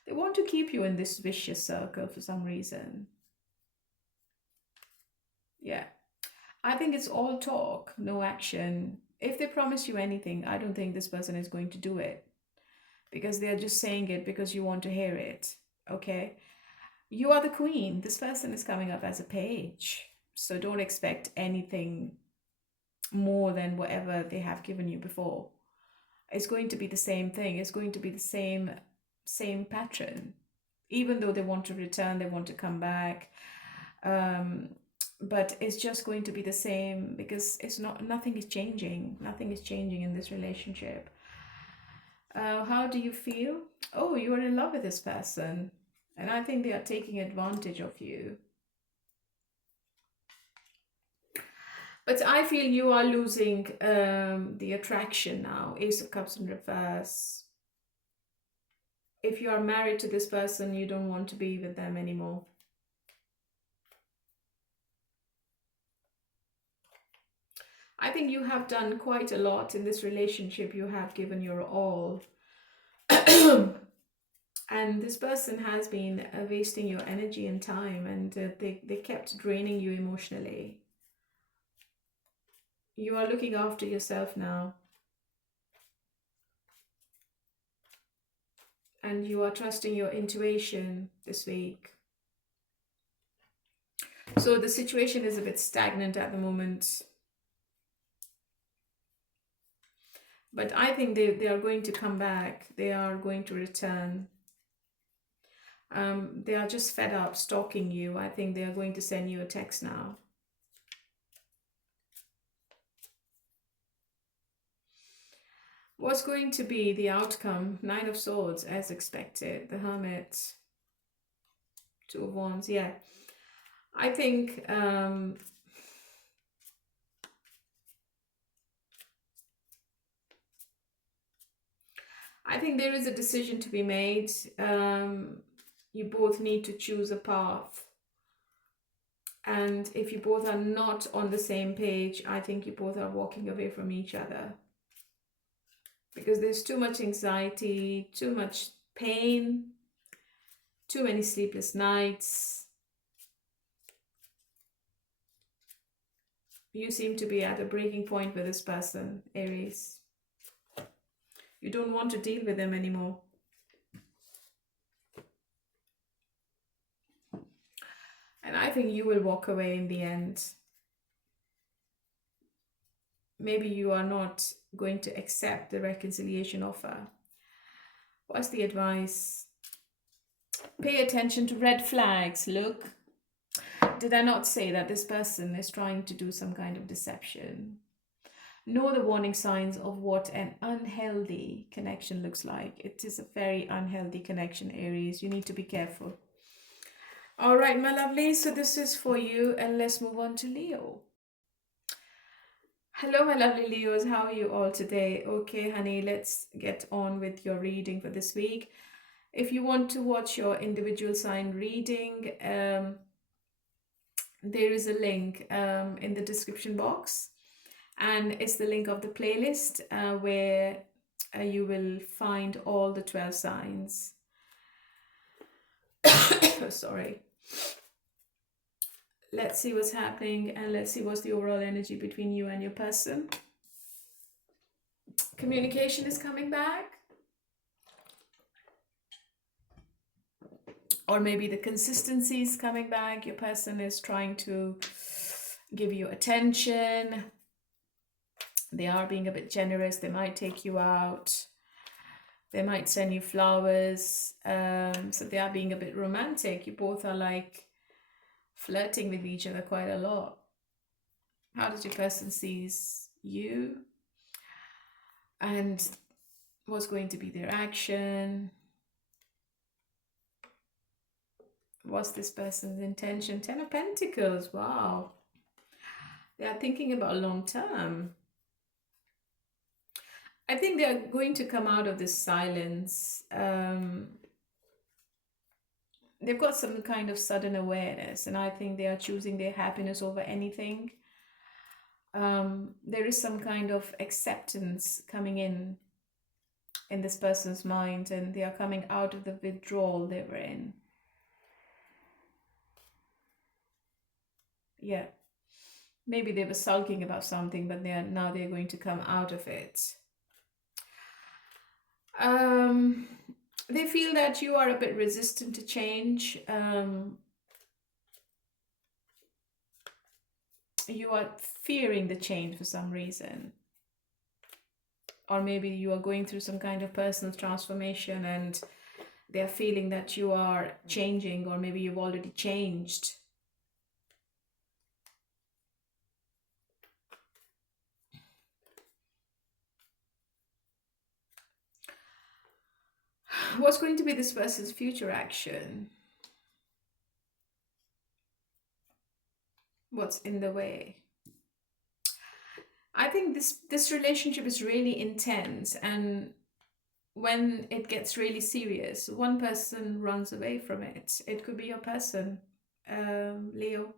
They want to keep you in this vicious circle for some reason. Yeah. I think it's all talk, no action. If they promise you anything, I don't think this person is going to do it. Because they are just saying it because you want to hear it. Okay? You are the queen. This person is coming up as a page. So don't expect anything more than whatever they have given you before. It's going to be the same thing. It's going to be the same pattern. Even though they want to return, they want to come back. But it's just going to be the same because nothing is changing. Nothing is changing in this relationship. How do you feel? Oh, you are in love with this person. And I think they are taking advantage of you. But I feel you are losing the attraction now. Ace of Cups in reverse. If you are married to this person, you don't want to be with them anymore. I think you have done quite a lot in this relationship. You have given your all. And this person has been wasting your energy and time, and they kept draining you emotionally. You are looking after yourself now. And you are trusting your intuition this week. So the situation is a bit stagnant at the moment. But I think they are going to come back. They are going to return. They are just fed up stalking you. I think they are going to send you a text now. What's going to be the outcome? 9 of Swords, as expected. The Hermit. 2 of Wands, yeah. I think there is a decision to be made. You both need to choose a path. And if you both are not on the same page, I think you both are walking away from each other. Because there's too much anxiety, too much pain, too many sleepless nights. You seem to be at a breaking point with this person, Aries. You don't want to deal with them anymore. And I think you will walk away in the end. Maybe you are not going to accept the reconciliation offer. What's the advice? Pay attention to red flags. Look, did I not say that this person is trying to do some kind of deception? Know the warning signs of what an unhealthy connection looks like. It is a very unhealthy connection, Aries. You need to be careful. All right, my lovely. So this is for you, and let's move on to Leo. Hello, my lovely Leos. How are you all today? Okay, honey, let's get on with your reading for this week. If you want to watch your individual sign reading, there is a link in the description box, and it's the link of the playlist where you will find all the 12 signs. Sorry. Let's see what's happening, and let's see what's the overall energy between you and your person. Communication is coming back. Or maybe the consistency is coming back. Your person is trying to give you attention. They are being a bit generous. They might take you out. They might send you flowers. So they are being a bit romantic. You both are like flirting with each other quite a lot. How does your person sees you? And what's going to be their action? What's this person's intention? 10 of Pentacles. Wow. They are thinking about long term. I think they are going to come out of this silence. They've got some kind of sudden awareness, and I think they are choosing their happiness over anything. There is some kind of acceptance coming in this person's mind, and they are coming out of the withdrawal they were in. Yeah. Maybe they were sulking about something, but now they're going to come out of it. They feel that you are a bit resistant to change. You are fearing the change for some reason. Or maybe you are going through some kind of personal transformation and they are feeling that you are changing, or maybe you've already changed. What's going to be this person's future action? What's in the way? I think this relationship is really intense, and when it gets really serious, one person runs away from it. It could be your person, Leo.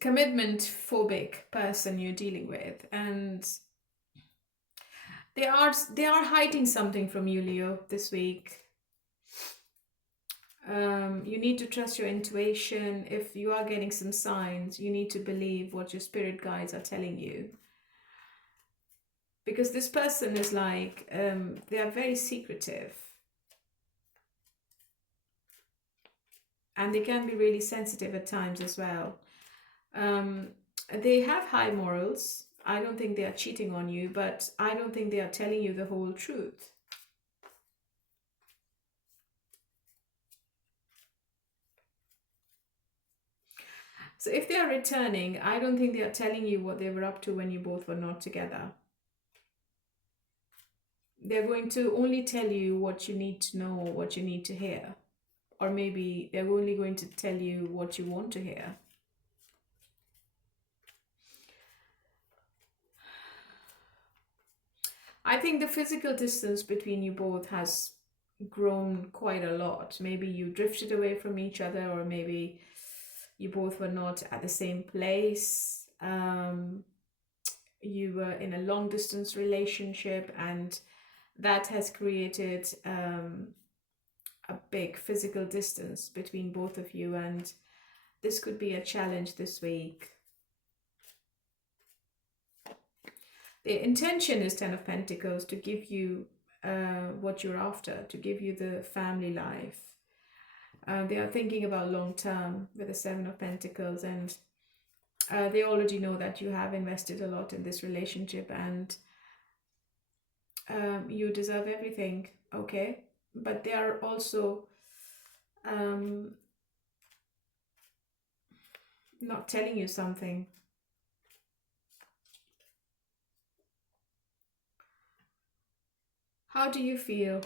Commitment phobic person you're dealing with, and they are hiding something from you, Leo, this week. You need to trust your intuition. If you are getting some signs, you need to believe what your spirit guides are telling you. Because this person is like, they are very secretive. And they can be really sensitive at times as well. They have high morals. I don't think they are cheating on you, but I don't think they are telling you the whole truth. So if they are returning, I don't think they are telling you what they were up to when you both were not together. They're going to only tell you what you need to know, what you need to hear. Or maybe they're only going to tell you what you want to hear. I think the physical distance between you both has grown quite a lot. Maybe you drifted away from each other, or maybe you both were not at the same place. You were in a long distance relationship, and that has created a big physical distance between both of you, and this could be a challenge this week. The intention is 10 of Pentacles, to give you what you're after, to give you the family life. They are thinking about long term with the 7 of Pentacles, and they already know that you have invested a lot in this relationship, and you deserve everything, okay? But they are also not telling you something. How do you feel?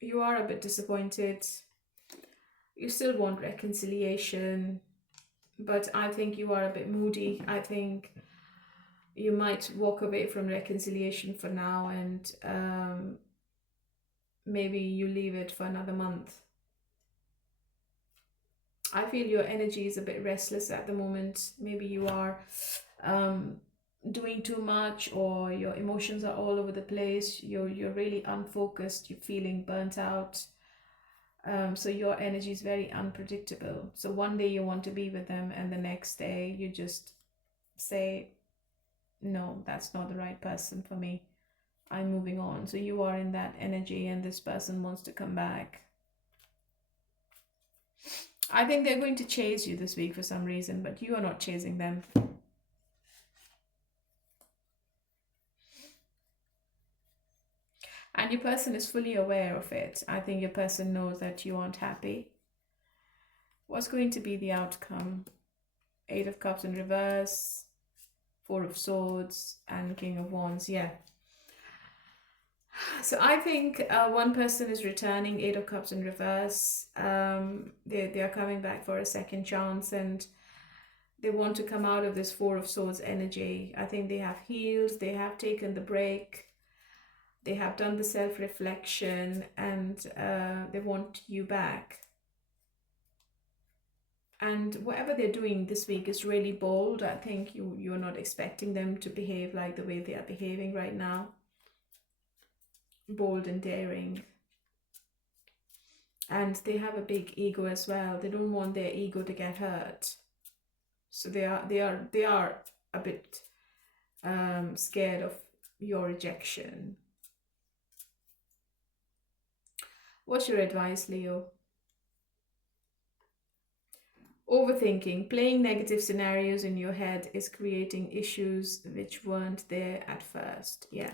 You are a bit disappointed. You still want reconciliation, but I think you are a bit moody. I think you might walk away from reconciliation for now, and maybe you leave it for another month. I feel your energy is a bit restless at the moment. Maybe you are doing too much, or your emotions are all over the place. You're really unfocused. You're feeling burnt out. So your energy is very unpredictable. So one day you want to be with them, and the next day you just say, no, that's not the right person for me. I'm moving on. So you are in that energy, and this person wants to come back. I think they're going to chase you this week for some reason, but you are not chasing them. And your person is fully aware of it. I think your person knows that you aren't happy. What's going to be the outcome? 8 of Cups in reverse, 4 of Swords, and King of Wands. Yeah. So I think one person is returning, 8 of Cups in reverse. They are coming back for a second chance, and they want to come out of this 4 of Swords energy. I think they have healed, they have taken the break, they have done the self-reflection, and they want you back. And whatever they're doing this week is really bold. I think you're not expecting them to behave like the way they are behaving right now. Bold and daring. And they have a big ego as well. They don't want their ego to get hurt. So they are a bit scared of your rejection. What's your advice, Leo? Overthinking. Playing negative scenarios in your head is creating issues which weren't there at first. Yeah.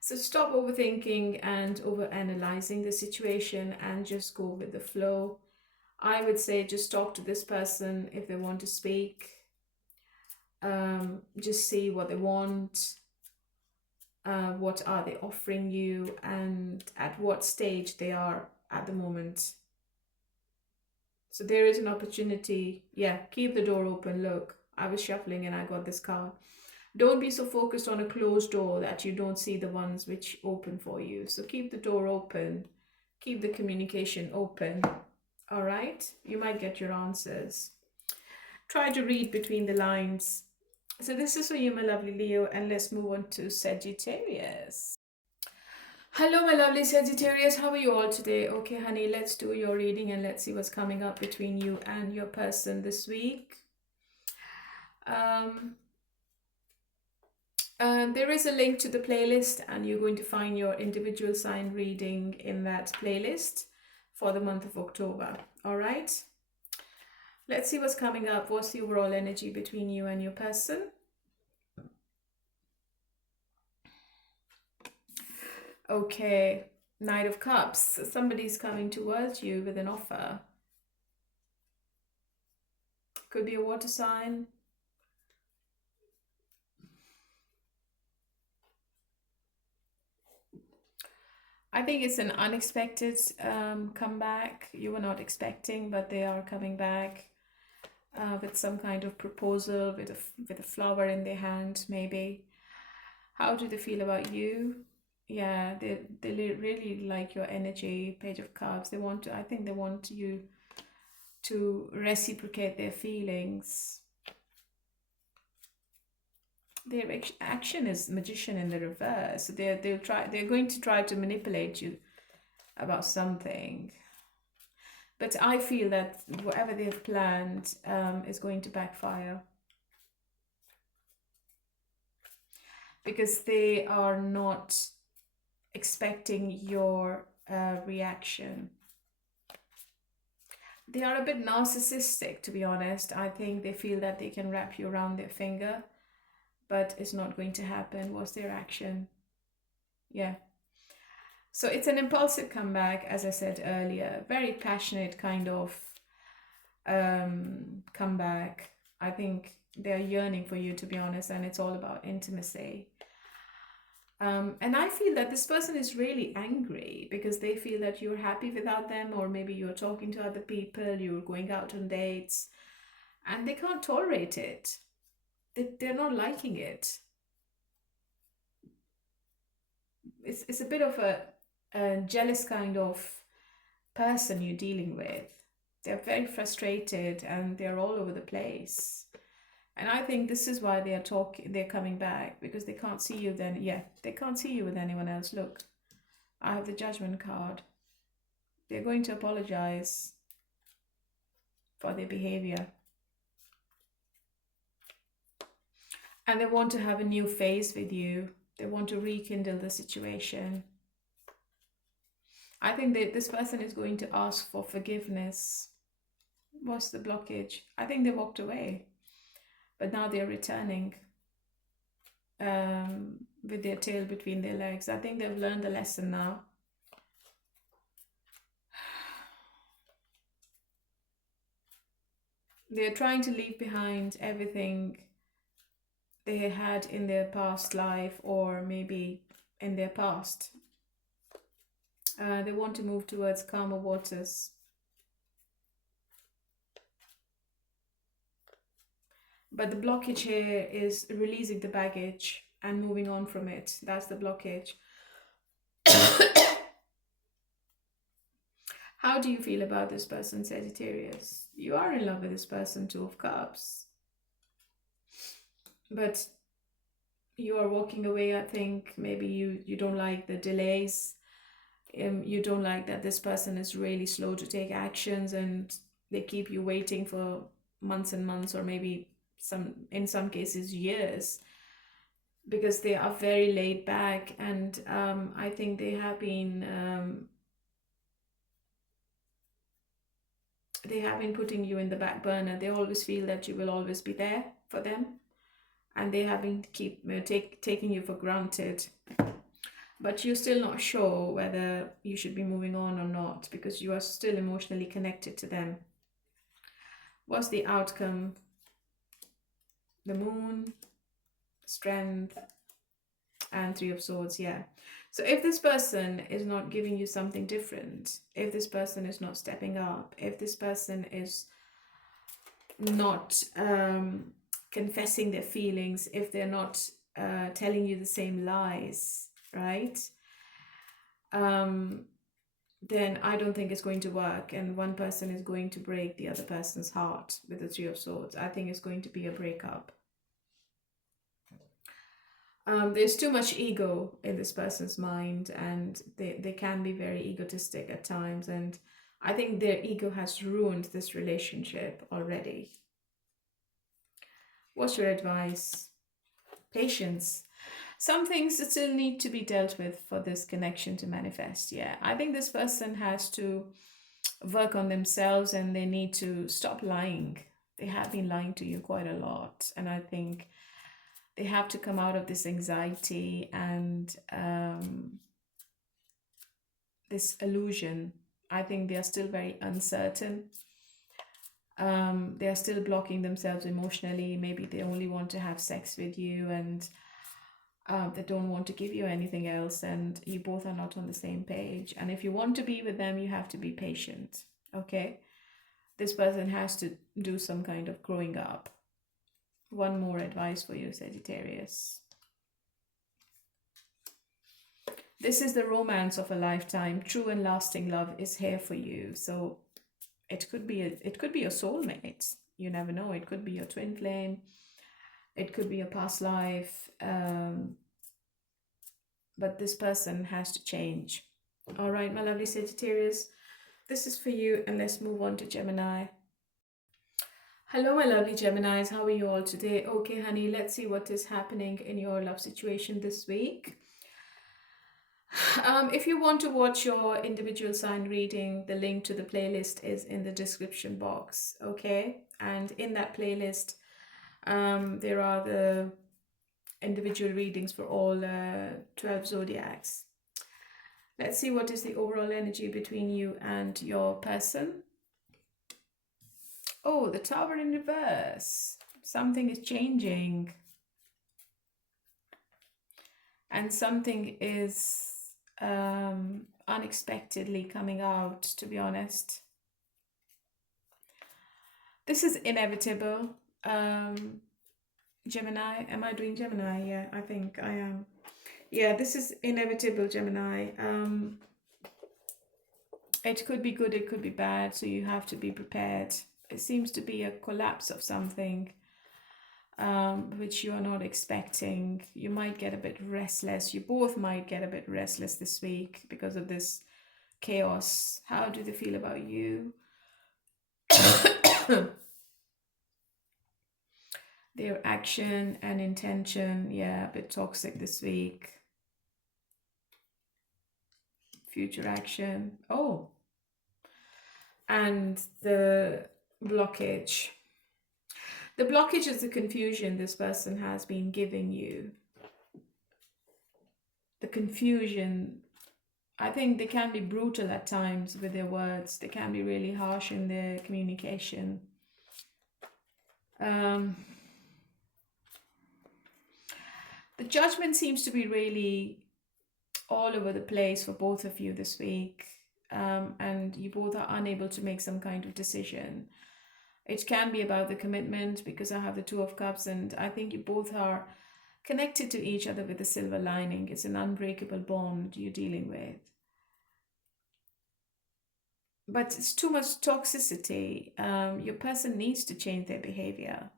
So stop overthinking and overanalyzing the situation, and just go with the flow. I would say just talk to this person if they want to speak. Just see what they want. What are they offering you, and at what stage they are at the moment. So there is an opportunity. Yeah, keep the door open. Look, I was shuffling and I got this card. Don't be so focused on a closed door that you don't see the ones which open for you. So keep the door open. Keep the communication open. All right? You might get your answers. Try to read between the lines. So this is for you, my lovely Leo, and let's move on to Sagittarius. Hello, my lovely Sagittarius. How are you all today? Okay, honey, let's do your reading and let's see what's coming up between you and your person this week. There is a link to the playlist, and you're going to find your individual sign reading in that playlist for the month of October. All right? Let's see what's coming up. What's the overall energy between you and your person? Okay, Knight of Cups. Somebody's coming towards you with an offer. Could be a water sign. I think it's an unexpected comeback. You were not expecting, but they are coming back with some kind of proposal, with a flower in their hand, maybe. How do they feel about you? Yeah, they really like your energy. Page of Cups. They want to. I think they want you to reciprocate their feelings. Their action is Magician in the reverse. So they're going to try to manipulate you about something. But I feel that whatever they've planned is going to backfire. Because they are not expecting your reaction. They are a bit narcissistic, to be honest. I think they feel that they can wrap you around their finger, but it's not going to happen. What's their action? Yeah. So it's an impulsive comeback, as I said earlier. Very passionate kind of comeback. I think they're yearning for you, to be honest, and it's all about intimacy. And I feel that this person is really angry because they feel that you're happy without them, or maybe you're talking to other people, you're going out on dates, and they can't tolerate it. They're not liking it. It's a bit of a jealous kind of person you're dealing with. They're very frustrated and they're all over the place. And I think this is why they're coming back, because they can't see you then. Yeah, they can't see you with anyone else. Look, I have the Judgment card. They're going to apologize for their behavior. And they want to have a new phase with you. They want to rekindle the situation. I think that this person is going to ask for forgiveness. What's the blockage? I think they walked away, but now they're returning with their tail between their legs. I think they've learned the lesson now. They're trying to leave behind everything they had in their past life, or maybe in their past. They want to move towards calmer waters. But the blockage here is releasing the baggage and moving on from it. That's the blockage. How do you feel about this person, Sagittarius? You are in love with this person, Two of Cups. But you are walking away, I think. Maybe you don't like the delays. You don't like that this person is really slow to take actions and they keep you waiting for months and months, or maybe in some cases years, because they are very laid back. And I think they have been putting you in the back burner. They always feel that you will always be there for them, and they have been taking you for granted. But you're still not sure whether you should be moving on or not, because you are still emotionally connected to them. What's the outcome? The Moon, Strength, and Three of Swords. Yeah. So if this person is not giving you something different, if this person is not stepping up, if this person is not confessing their feelings, if they're not telling you the same lies, right? Then I don't think it's going to work, and one person is going to break the other person's heart with the Three of Swords. I think it's going to be a breakup. There's too much ego in this person's mind, and they can be very egotistic at times, and I think their ego has ruined this relationship already. What's your advice? Patience. Some things still need to be dealt with for this connection to manifest. Yeah, I think this person has to work on themselves, and they need to stop lying. They have been lying to you quite a lot, and I think they have to come out of this anxiety and this illusion. I think they are still very uncertain. They are still blocking themselves emotionally. Maybe they only want to have sex with you, and they don't want to give you anything else, and you both are not on the same page. And if you want to be with them, you have to be patient, okay? This person has to do some kind of growing up. One more advice for you, Sagittarius. This is the romance of a lifetime. True and lasting love is here for you. So it could be a soulmate. You never know. It could be your twin flame. It could be a past life. But this person has to change. All right, my lovely Sagittarius. This is for you, and let's move on to Gemini. Hello, my lovely Geminis. How are you all today? Okay, honey, let's see what is happening in your love situation this week. If you want to watch your individual sign reading, the link to the playlist is in the description box, okay? And in that playlist, there are the individual readings for all 12 zodiacs. Let's see what is the overall energy between you and your person. Oh, the Tower in reverse. Something is changing. and something is unexpectedly coming out, to be honest. This is inevitable. Gemini, am I doing Gemini? Yeah, I think I am. Yeah, this is inevitable, Gemini. It could be good, it could be bad, so you have to be prepared. It seems to be a collapse of something which you are not expecting. You might get a bit restless. You both might get a bit restless this week because of this chaos. How do they feel about you? Their action and intention, yeah, a bit toxic this week. Future action. Oh, and the blockage. The blockage is the confusion this person has been giving you. The confusion. I think they can be brutal at times with their words. They can be really harsh in their communication. The judgment seems to be really all over the place for both of you this week. And you both are unable to make some kind of decision. It can be about the commitment, because I have the Two of Cups, and I think you both are connected to each other with a silver lining. It's an unbreakable bond you're dealing with. But it's too much toxicity. Your person needs to change their behavior.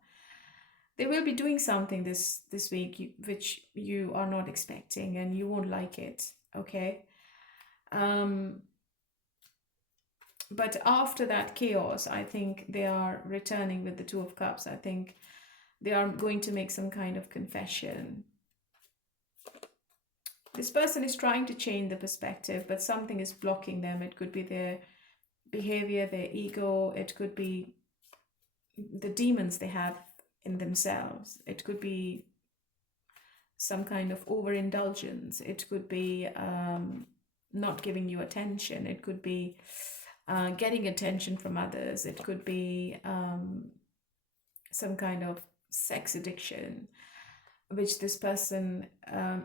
They will be doing something this week which you are not expecting, and you won't like it, okay? But after that chaos, I think they are returning with the Two of Cups. I think they are going to make some kind of confession. This person is trying to change the perspective, but something is blocking them. It could be their behavior, their ego. It could be the demons they have in themselves. It could be some kind of overindulgence. It could be not giving you attention. It could be getting attention from others. It could be some kind of sex addiction, which this person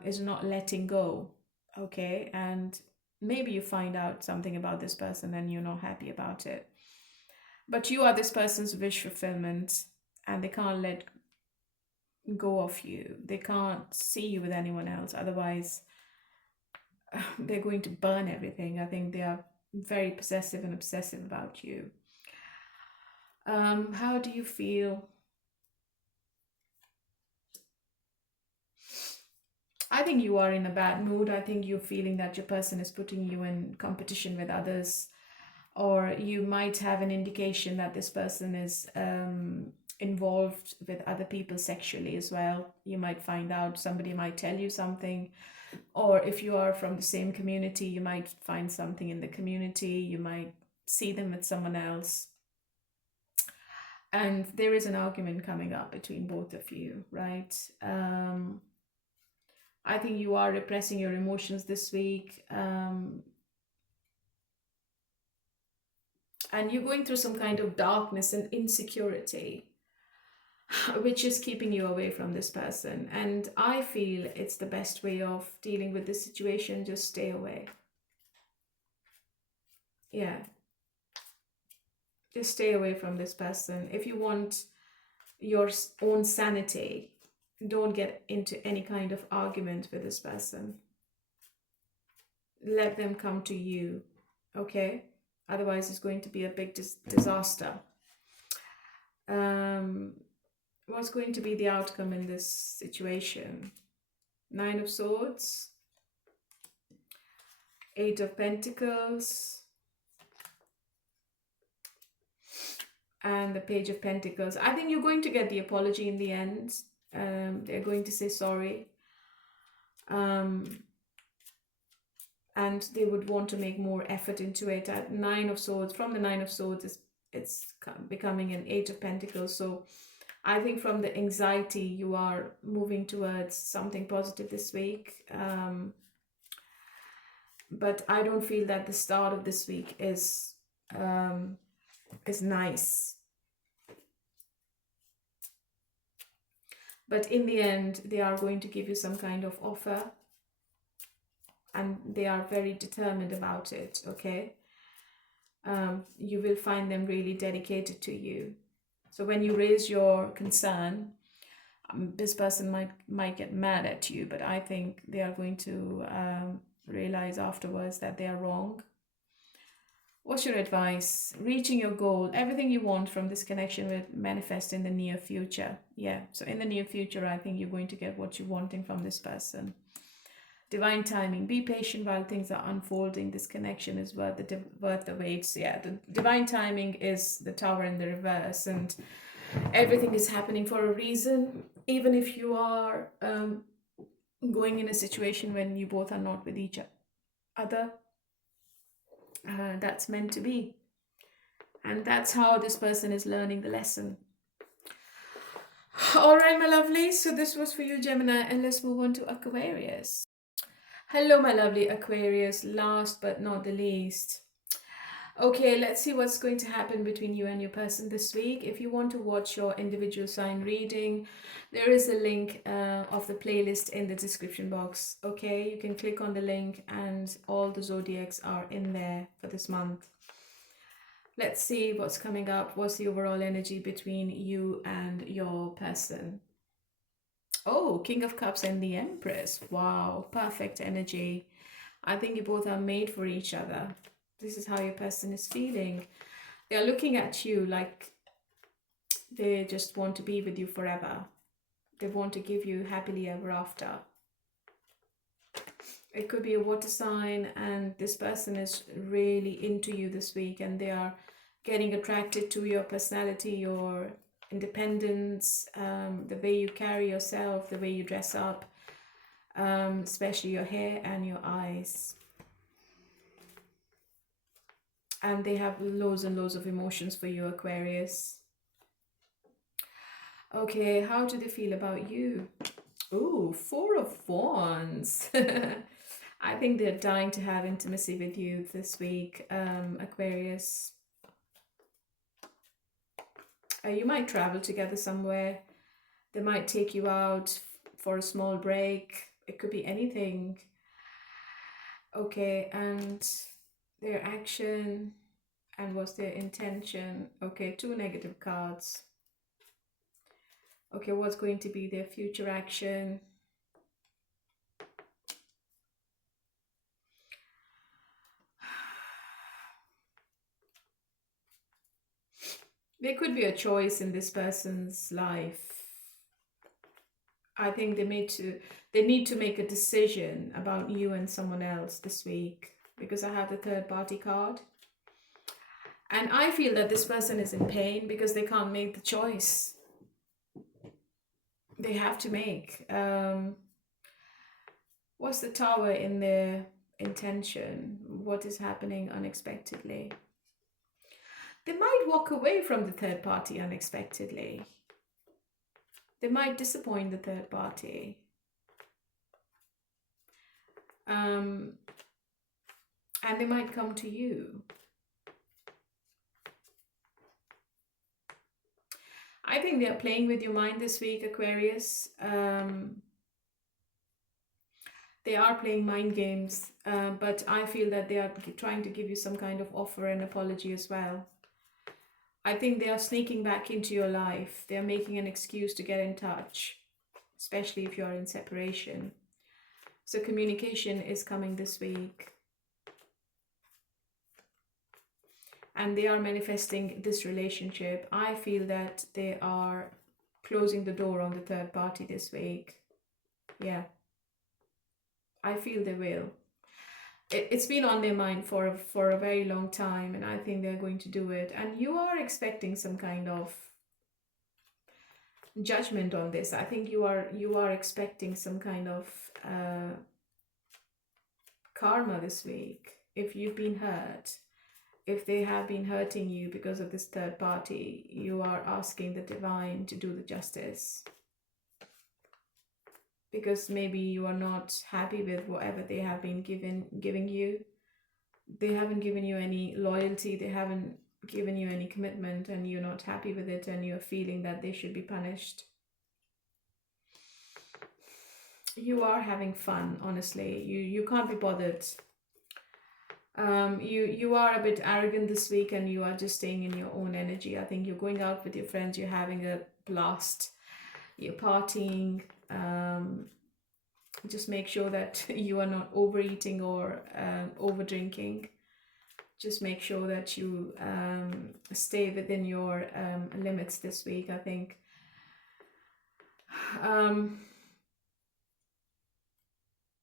is not letting go, okay? And maybe you find out something about this person and you're not happy about it. But you are this person's wish fulfillment, and they can't let go of you. They can't see you with anyone else. Otherwise, they're going to burn everything. I think they are very possessive and obsessive about you. How do you feel? I think you are in a bad mood. I think you're feeling that your person is putting you in competition with others, or you might have an indication that this person is involved with other people sexually as well. You might find out, somebody might tell you something, or if you are from the same community, you might find something in the community. You might see them with someone else, and there is an argument coming up between both of you, right? I think you are repressing your emotions this week, and you're going through some kind of darkness and insecurity, which is keeping you away from this person. And I feel it's the best way of dealing with this situation. Just stay away. Yeah. Just stay away from this person. If you want your own sanity, don't get into any kind of argument with this person. Let them come to you, okay? Otherwise, it's going to be a big disaster. What's going to be the outcome in this situation? 9 of Swords, 8 of Pentacles, and the Page of Pentacles. I think you're going to get the apology in the end. They're going to say sorry. And they would want to make more effort into it. At 9 of Swords, from the 9 of Swords, it's becoming an 8 of Pentacles. So I think from the anxiety, you are moving towards something positive this week. But I don't feel that the start of this week is nice. But in the end, they are going to give you some kind of offer. and they are very determined about it, okay? You will find them really dedicated to you. So when you raise your concern, this person might get mad at you, but I think they are going to realize afterwards that they are wrong. What's your advice? Reaching your goal, everything you want from this connection will manifest in the near future. Yeah, so in the near future, I think you're going to get what you're wanting from this person. Divine timing. Be patient while things are unfolding. This connection is worth the wait. So yeah, the divine timing is the Tower in the reverse, and everything is happening for a reason. Even if you are going in a situation when you both are not with each other, that's meant to be. And that's how this person is learning the lesson. All right, my lovely. So this was for you, Gemini. And let's move on to Aquarius. Hello, my lovely Aquarius. Last but not the least. Okay, let's see what's going to happen between you and your person this week. If you want to watch your individual sign reading, there is a link of the playlist in the description box. Okay, you can click on the link and all the zodiacs are in there for this month. Let's see what's coming up. What's the overall energy between you and your person? Oh, King of Cups and the Empress. Wow, perfect energy. I think you both are made for each other. This is how your person is feeling. They are looking at you like they just want to be with you forever. They want to give you happily ever after. It could be a water sign, and this person is really into you this week, and they are getting attracted to your personality, your independence, the way you carry yourself, the way you dress up, especially your hair and your eyes. And they have loads and loads of emotions for you, Aquarius. Okay, how do they feel about you? Ooh, Four of Wands. I think they're dying to have intimacy with you this week, Aquarius. You might travel together somewhere. They might take you out for a small break. It could be anything. Okay, and their action and what's their intention? Okay, 2 negative cards. Okay, what's going to be their future action? There could be a choice in this person's life. I think they need to make a decision about you and someone else this week, because I have the third party card. And I feel that this person is in pain because they can't make the choice. They have to make. What's the Tower in their intention? What is happening unexpectedly? They might walk away from the third party unexpectedly. They might disappoint the third party. And they might come to you. I think they are playing with your mind this week, Aquarius. They are playing mind games, but I feel that they are trying to give you some kind of offer and apology as well. I think they are sneaking back into your life. They are making an excuse to get in touch, especially if you are in separation. So communication is coming this week. And they are manifesting this relationship. I feel that they are closing the door on the third party this week. Yeah. I feel they will. It's been on their mind for a very long time, and I think they're going to do it. And you are expecting some kind of judgment on this. I think you are expecting some kind of karma this week. If you've been hurt, if they have been hurting you because of this third party, you are asking the divine to do the justice. Because maybe you are not happy with whatever they have been giving you. They haven't given you any loyalty, they haven't given you any commitment, and you're not happy with it, and you're feeling that they should be punished. You are having fun, honestly. You can't be bothered. You are a bit arrogant this week, and you are just staying in your own energy. I think you're going out with your friends, you're having a blast, you're partying. Just make sure that you are not overeating or over drinking. Just make sure that you stay within your limits this week. I think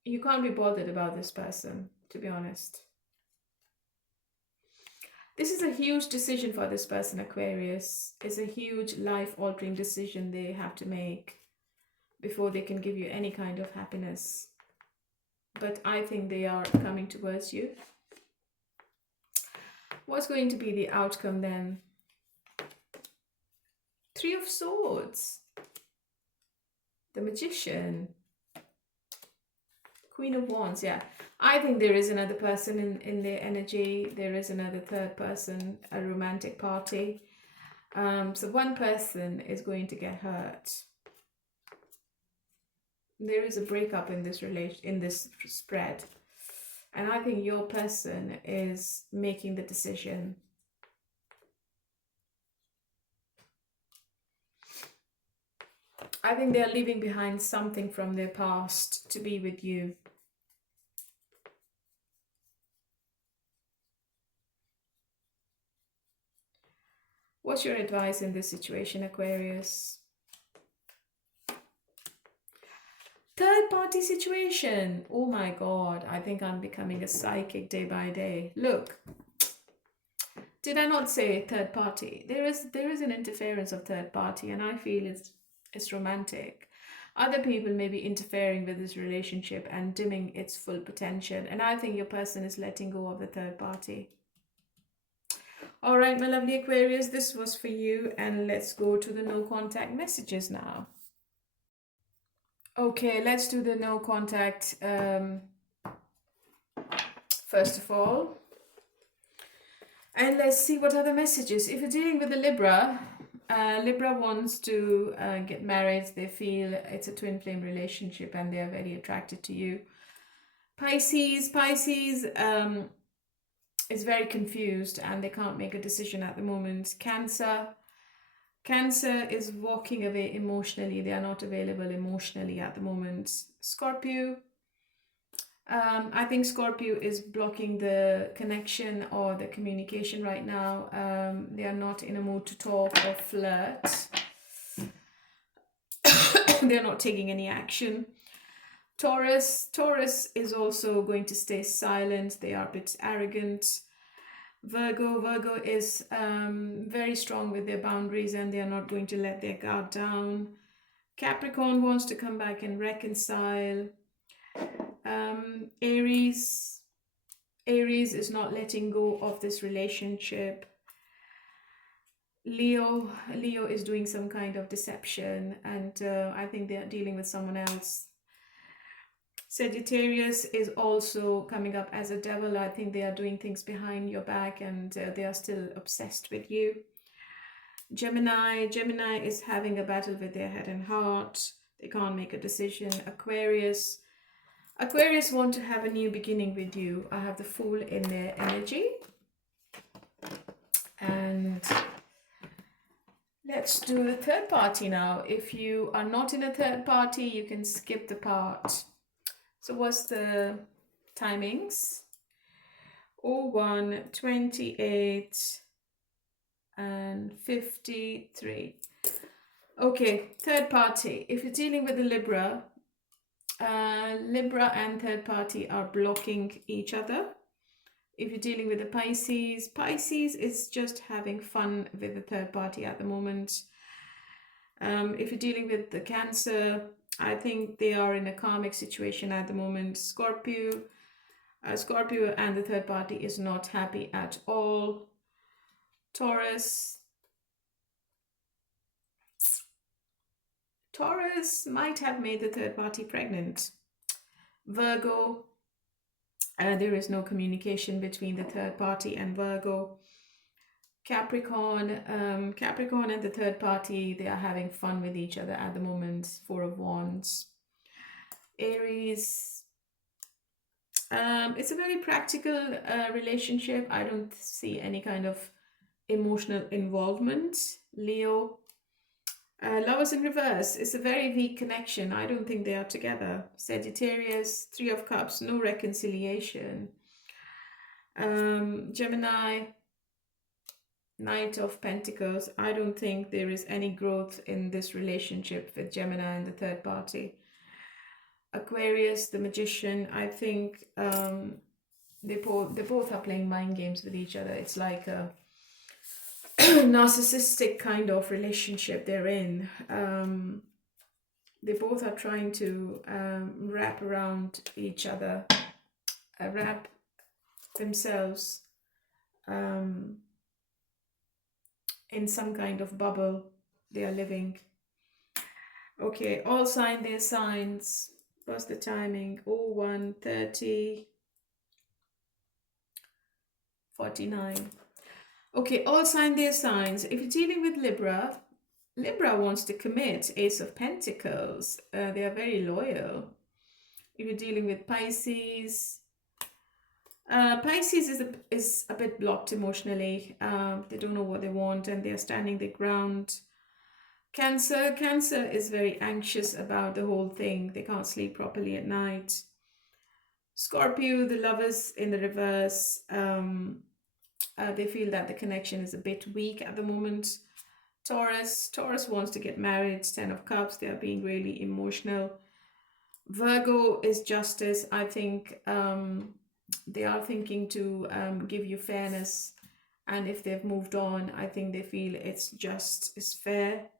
you can't be bothered about this person, to be honest. This is a huge decision for this person, Aquarius. It's a huge life-altering decision they have to make before they can give you any kind of happiness. But I think they are coming towards you. What's going to be the outcome then? Three of Swords. The Magician. Queen of Wands, yeah. I think there is another person in their energy. There is another third person, a romantic party. So one person is going to get hurt. There is a breakup in this spread. And I think your person is making the decision. I think they're leaving behind something from their past to be with you. What's your advice in this situation, Aquarius? Third party situation. Oh my God, I think I'm becoming a psychic day by day. Look, did I not say third party? There is an interference of third party, and I feel it's romantic. Other people may be interfering with this relationship and dimming its full potential, and I think your person is letting go of the third party. All right, my lovely Aquarius, this was for you, and let's go to the no contact messages now. Okay, let's do the no contact first of all. And let's see what are the messages. If you're dealing with a Libra, Libra wants to get married. They feel it's a twin flame relationship and they are very attracted to you. Pisces is very confused and they can't make a decision at the moment. Cancer is walking away emotionally. They are not available emotionally at the moment. Scorpio, I think Scorpio is blocking the connection or the communication right now. They are not in a mood to talk or flirt. They're not taking any action. Taurus is also going to stay silent. They are a bit arrogant. Virgo is very strong with their boundaries and they are not going to let their guard down. Capricorn wants to come back and reconcile. Aries is not letting go of this relationship. Leo is doing some kind of deception and I think they are dealing with someone else. Sagittarius is also coming up as a devil. I think they are doing things behind your back and they are still obsessed with you. Gemini is having a battle with their head and heart. They can't make a decision. Aquarius want to have a new beginning with you. I have the Fool in their energy. And let's do the third party now. If you are not in a third party, you can skip the part. So what's the timings? 01, 28 and 53. Okay, third party. If you're dealing with a Libra and third party are blocking each other. If you're dealing with a Pisces is just having fun with the third party at the moment. If you're dealing with the Cancer, I think they are in a karmic situation at the moment. Scorpio and the third party is not happy at all. Taurus might have made the third party pregnant. Virgo, there is no communication between the third party and Virgo. Capricorn and the third party, they are having fun with each other at the moment. Four of Wands. Aries, it's a very practical relationship. I don't see any kind of emotional involvement. Leo, lovers in reverse, it's a very weak connection. I don't think they are together. Sagittarius, Three of Cups, no reconciliation. Gemini, Knight of Pentacles, I don't think there is any growth in this relationship with Gemini and the third party. Aquarius, the Magician, I think they both are playing mind games with each other. It's like a narcissistic kind of relationship they're in. They both are trying to wrap around each other, wrap themselves in some kind of bubble they are living. Okay, all sign their signs. What's the timing? 01:30, 49. Okay, all sign their signs. If you're dealing with Libra, Libra wants to commit. Ace of Pentacles. They are very loyal. If you're dealing with Pisces, Pisces is a bit blocked emotionally. They don't know what they want and they're standing their ground. Cancer is very anxious about the whole thing. They can't sleep properly at night. Scorpio, the lovers in the reverse, they feel that the connection is a bit weak at the moment. Taurus wants to get married. 10 of Cups, they are being really emotional. Virgo is justice. I think they are thinking to give you fairness, and if they've moved on, I think they feel it's just, it's fair.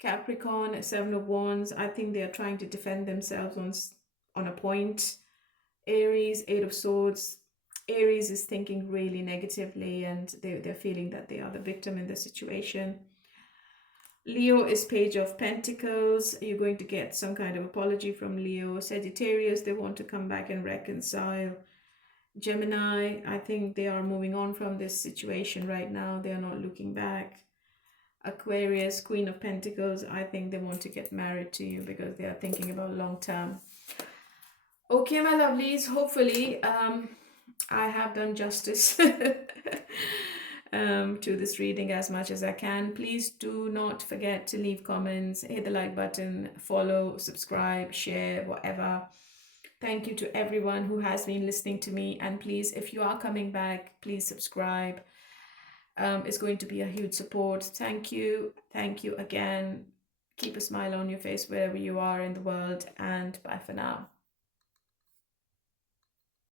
Capricorn, 7 of Wands, I think they are trying to defend themselves on a point. Aries, 8 of Swords, Aries is thinking really negatively and they're feeling that they are the victim in the situation. Leo is Page of Pentacles. You're going to get some kind of apology from Leo. Sagittarius, they want to come back and reconcile. Gemini, I think they are moving on from this situation right now. They are not looking back. Aquarius, Queen of Pentacles, I think they want to get married to you because they are thinking about long term. Okay, my lovelies, hopefully I have done justice to this reading as much as I can. Please do not forget to leave comments, hit the like button, follow, subscribe, share, whatever. Thank you to everyone who has been listening to me, and please, if you are coming back, please subscribe. It's going to be a huge support. Thank you again. Keep a smile on your face wherever you are in the world, and bye for now.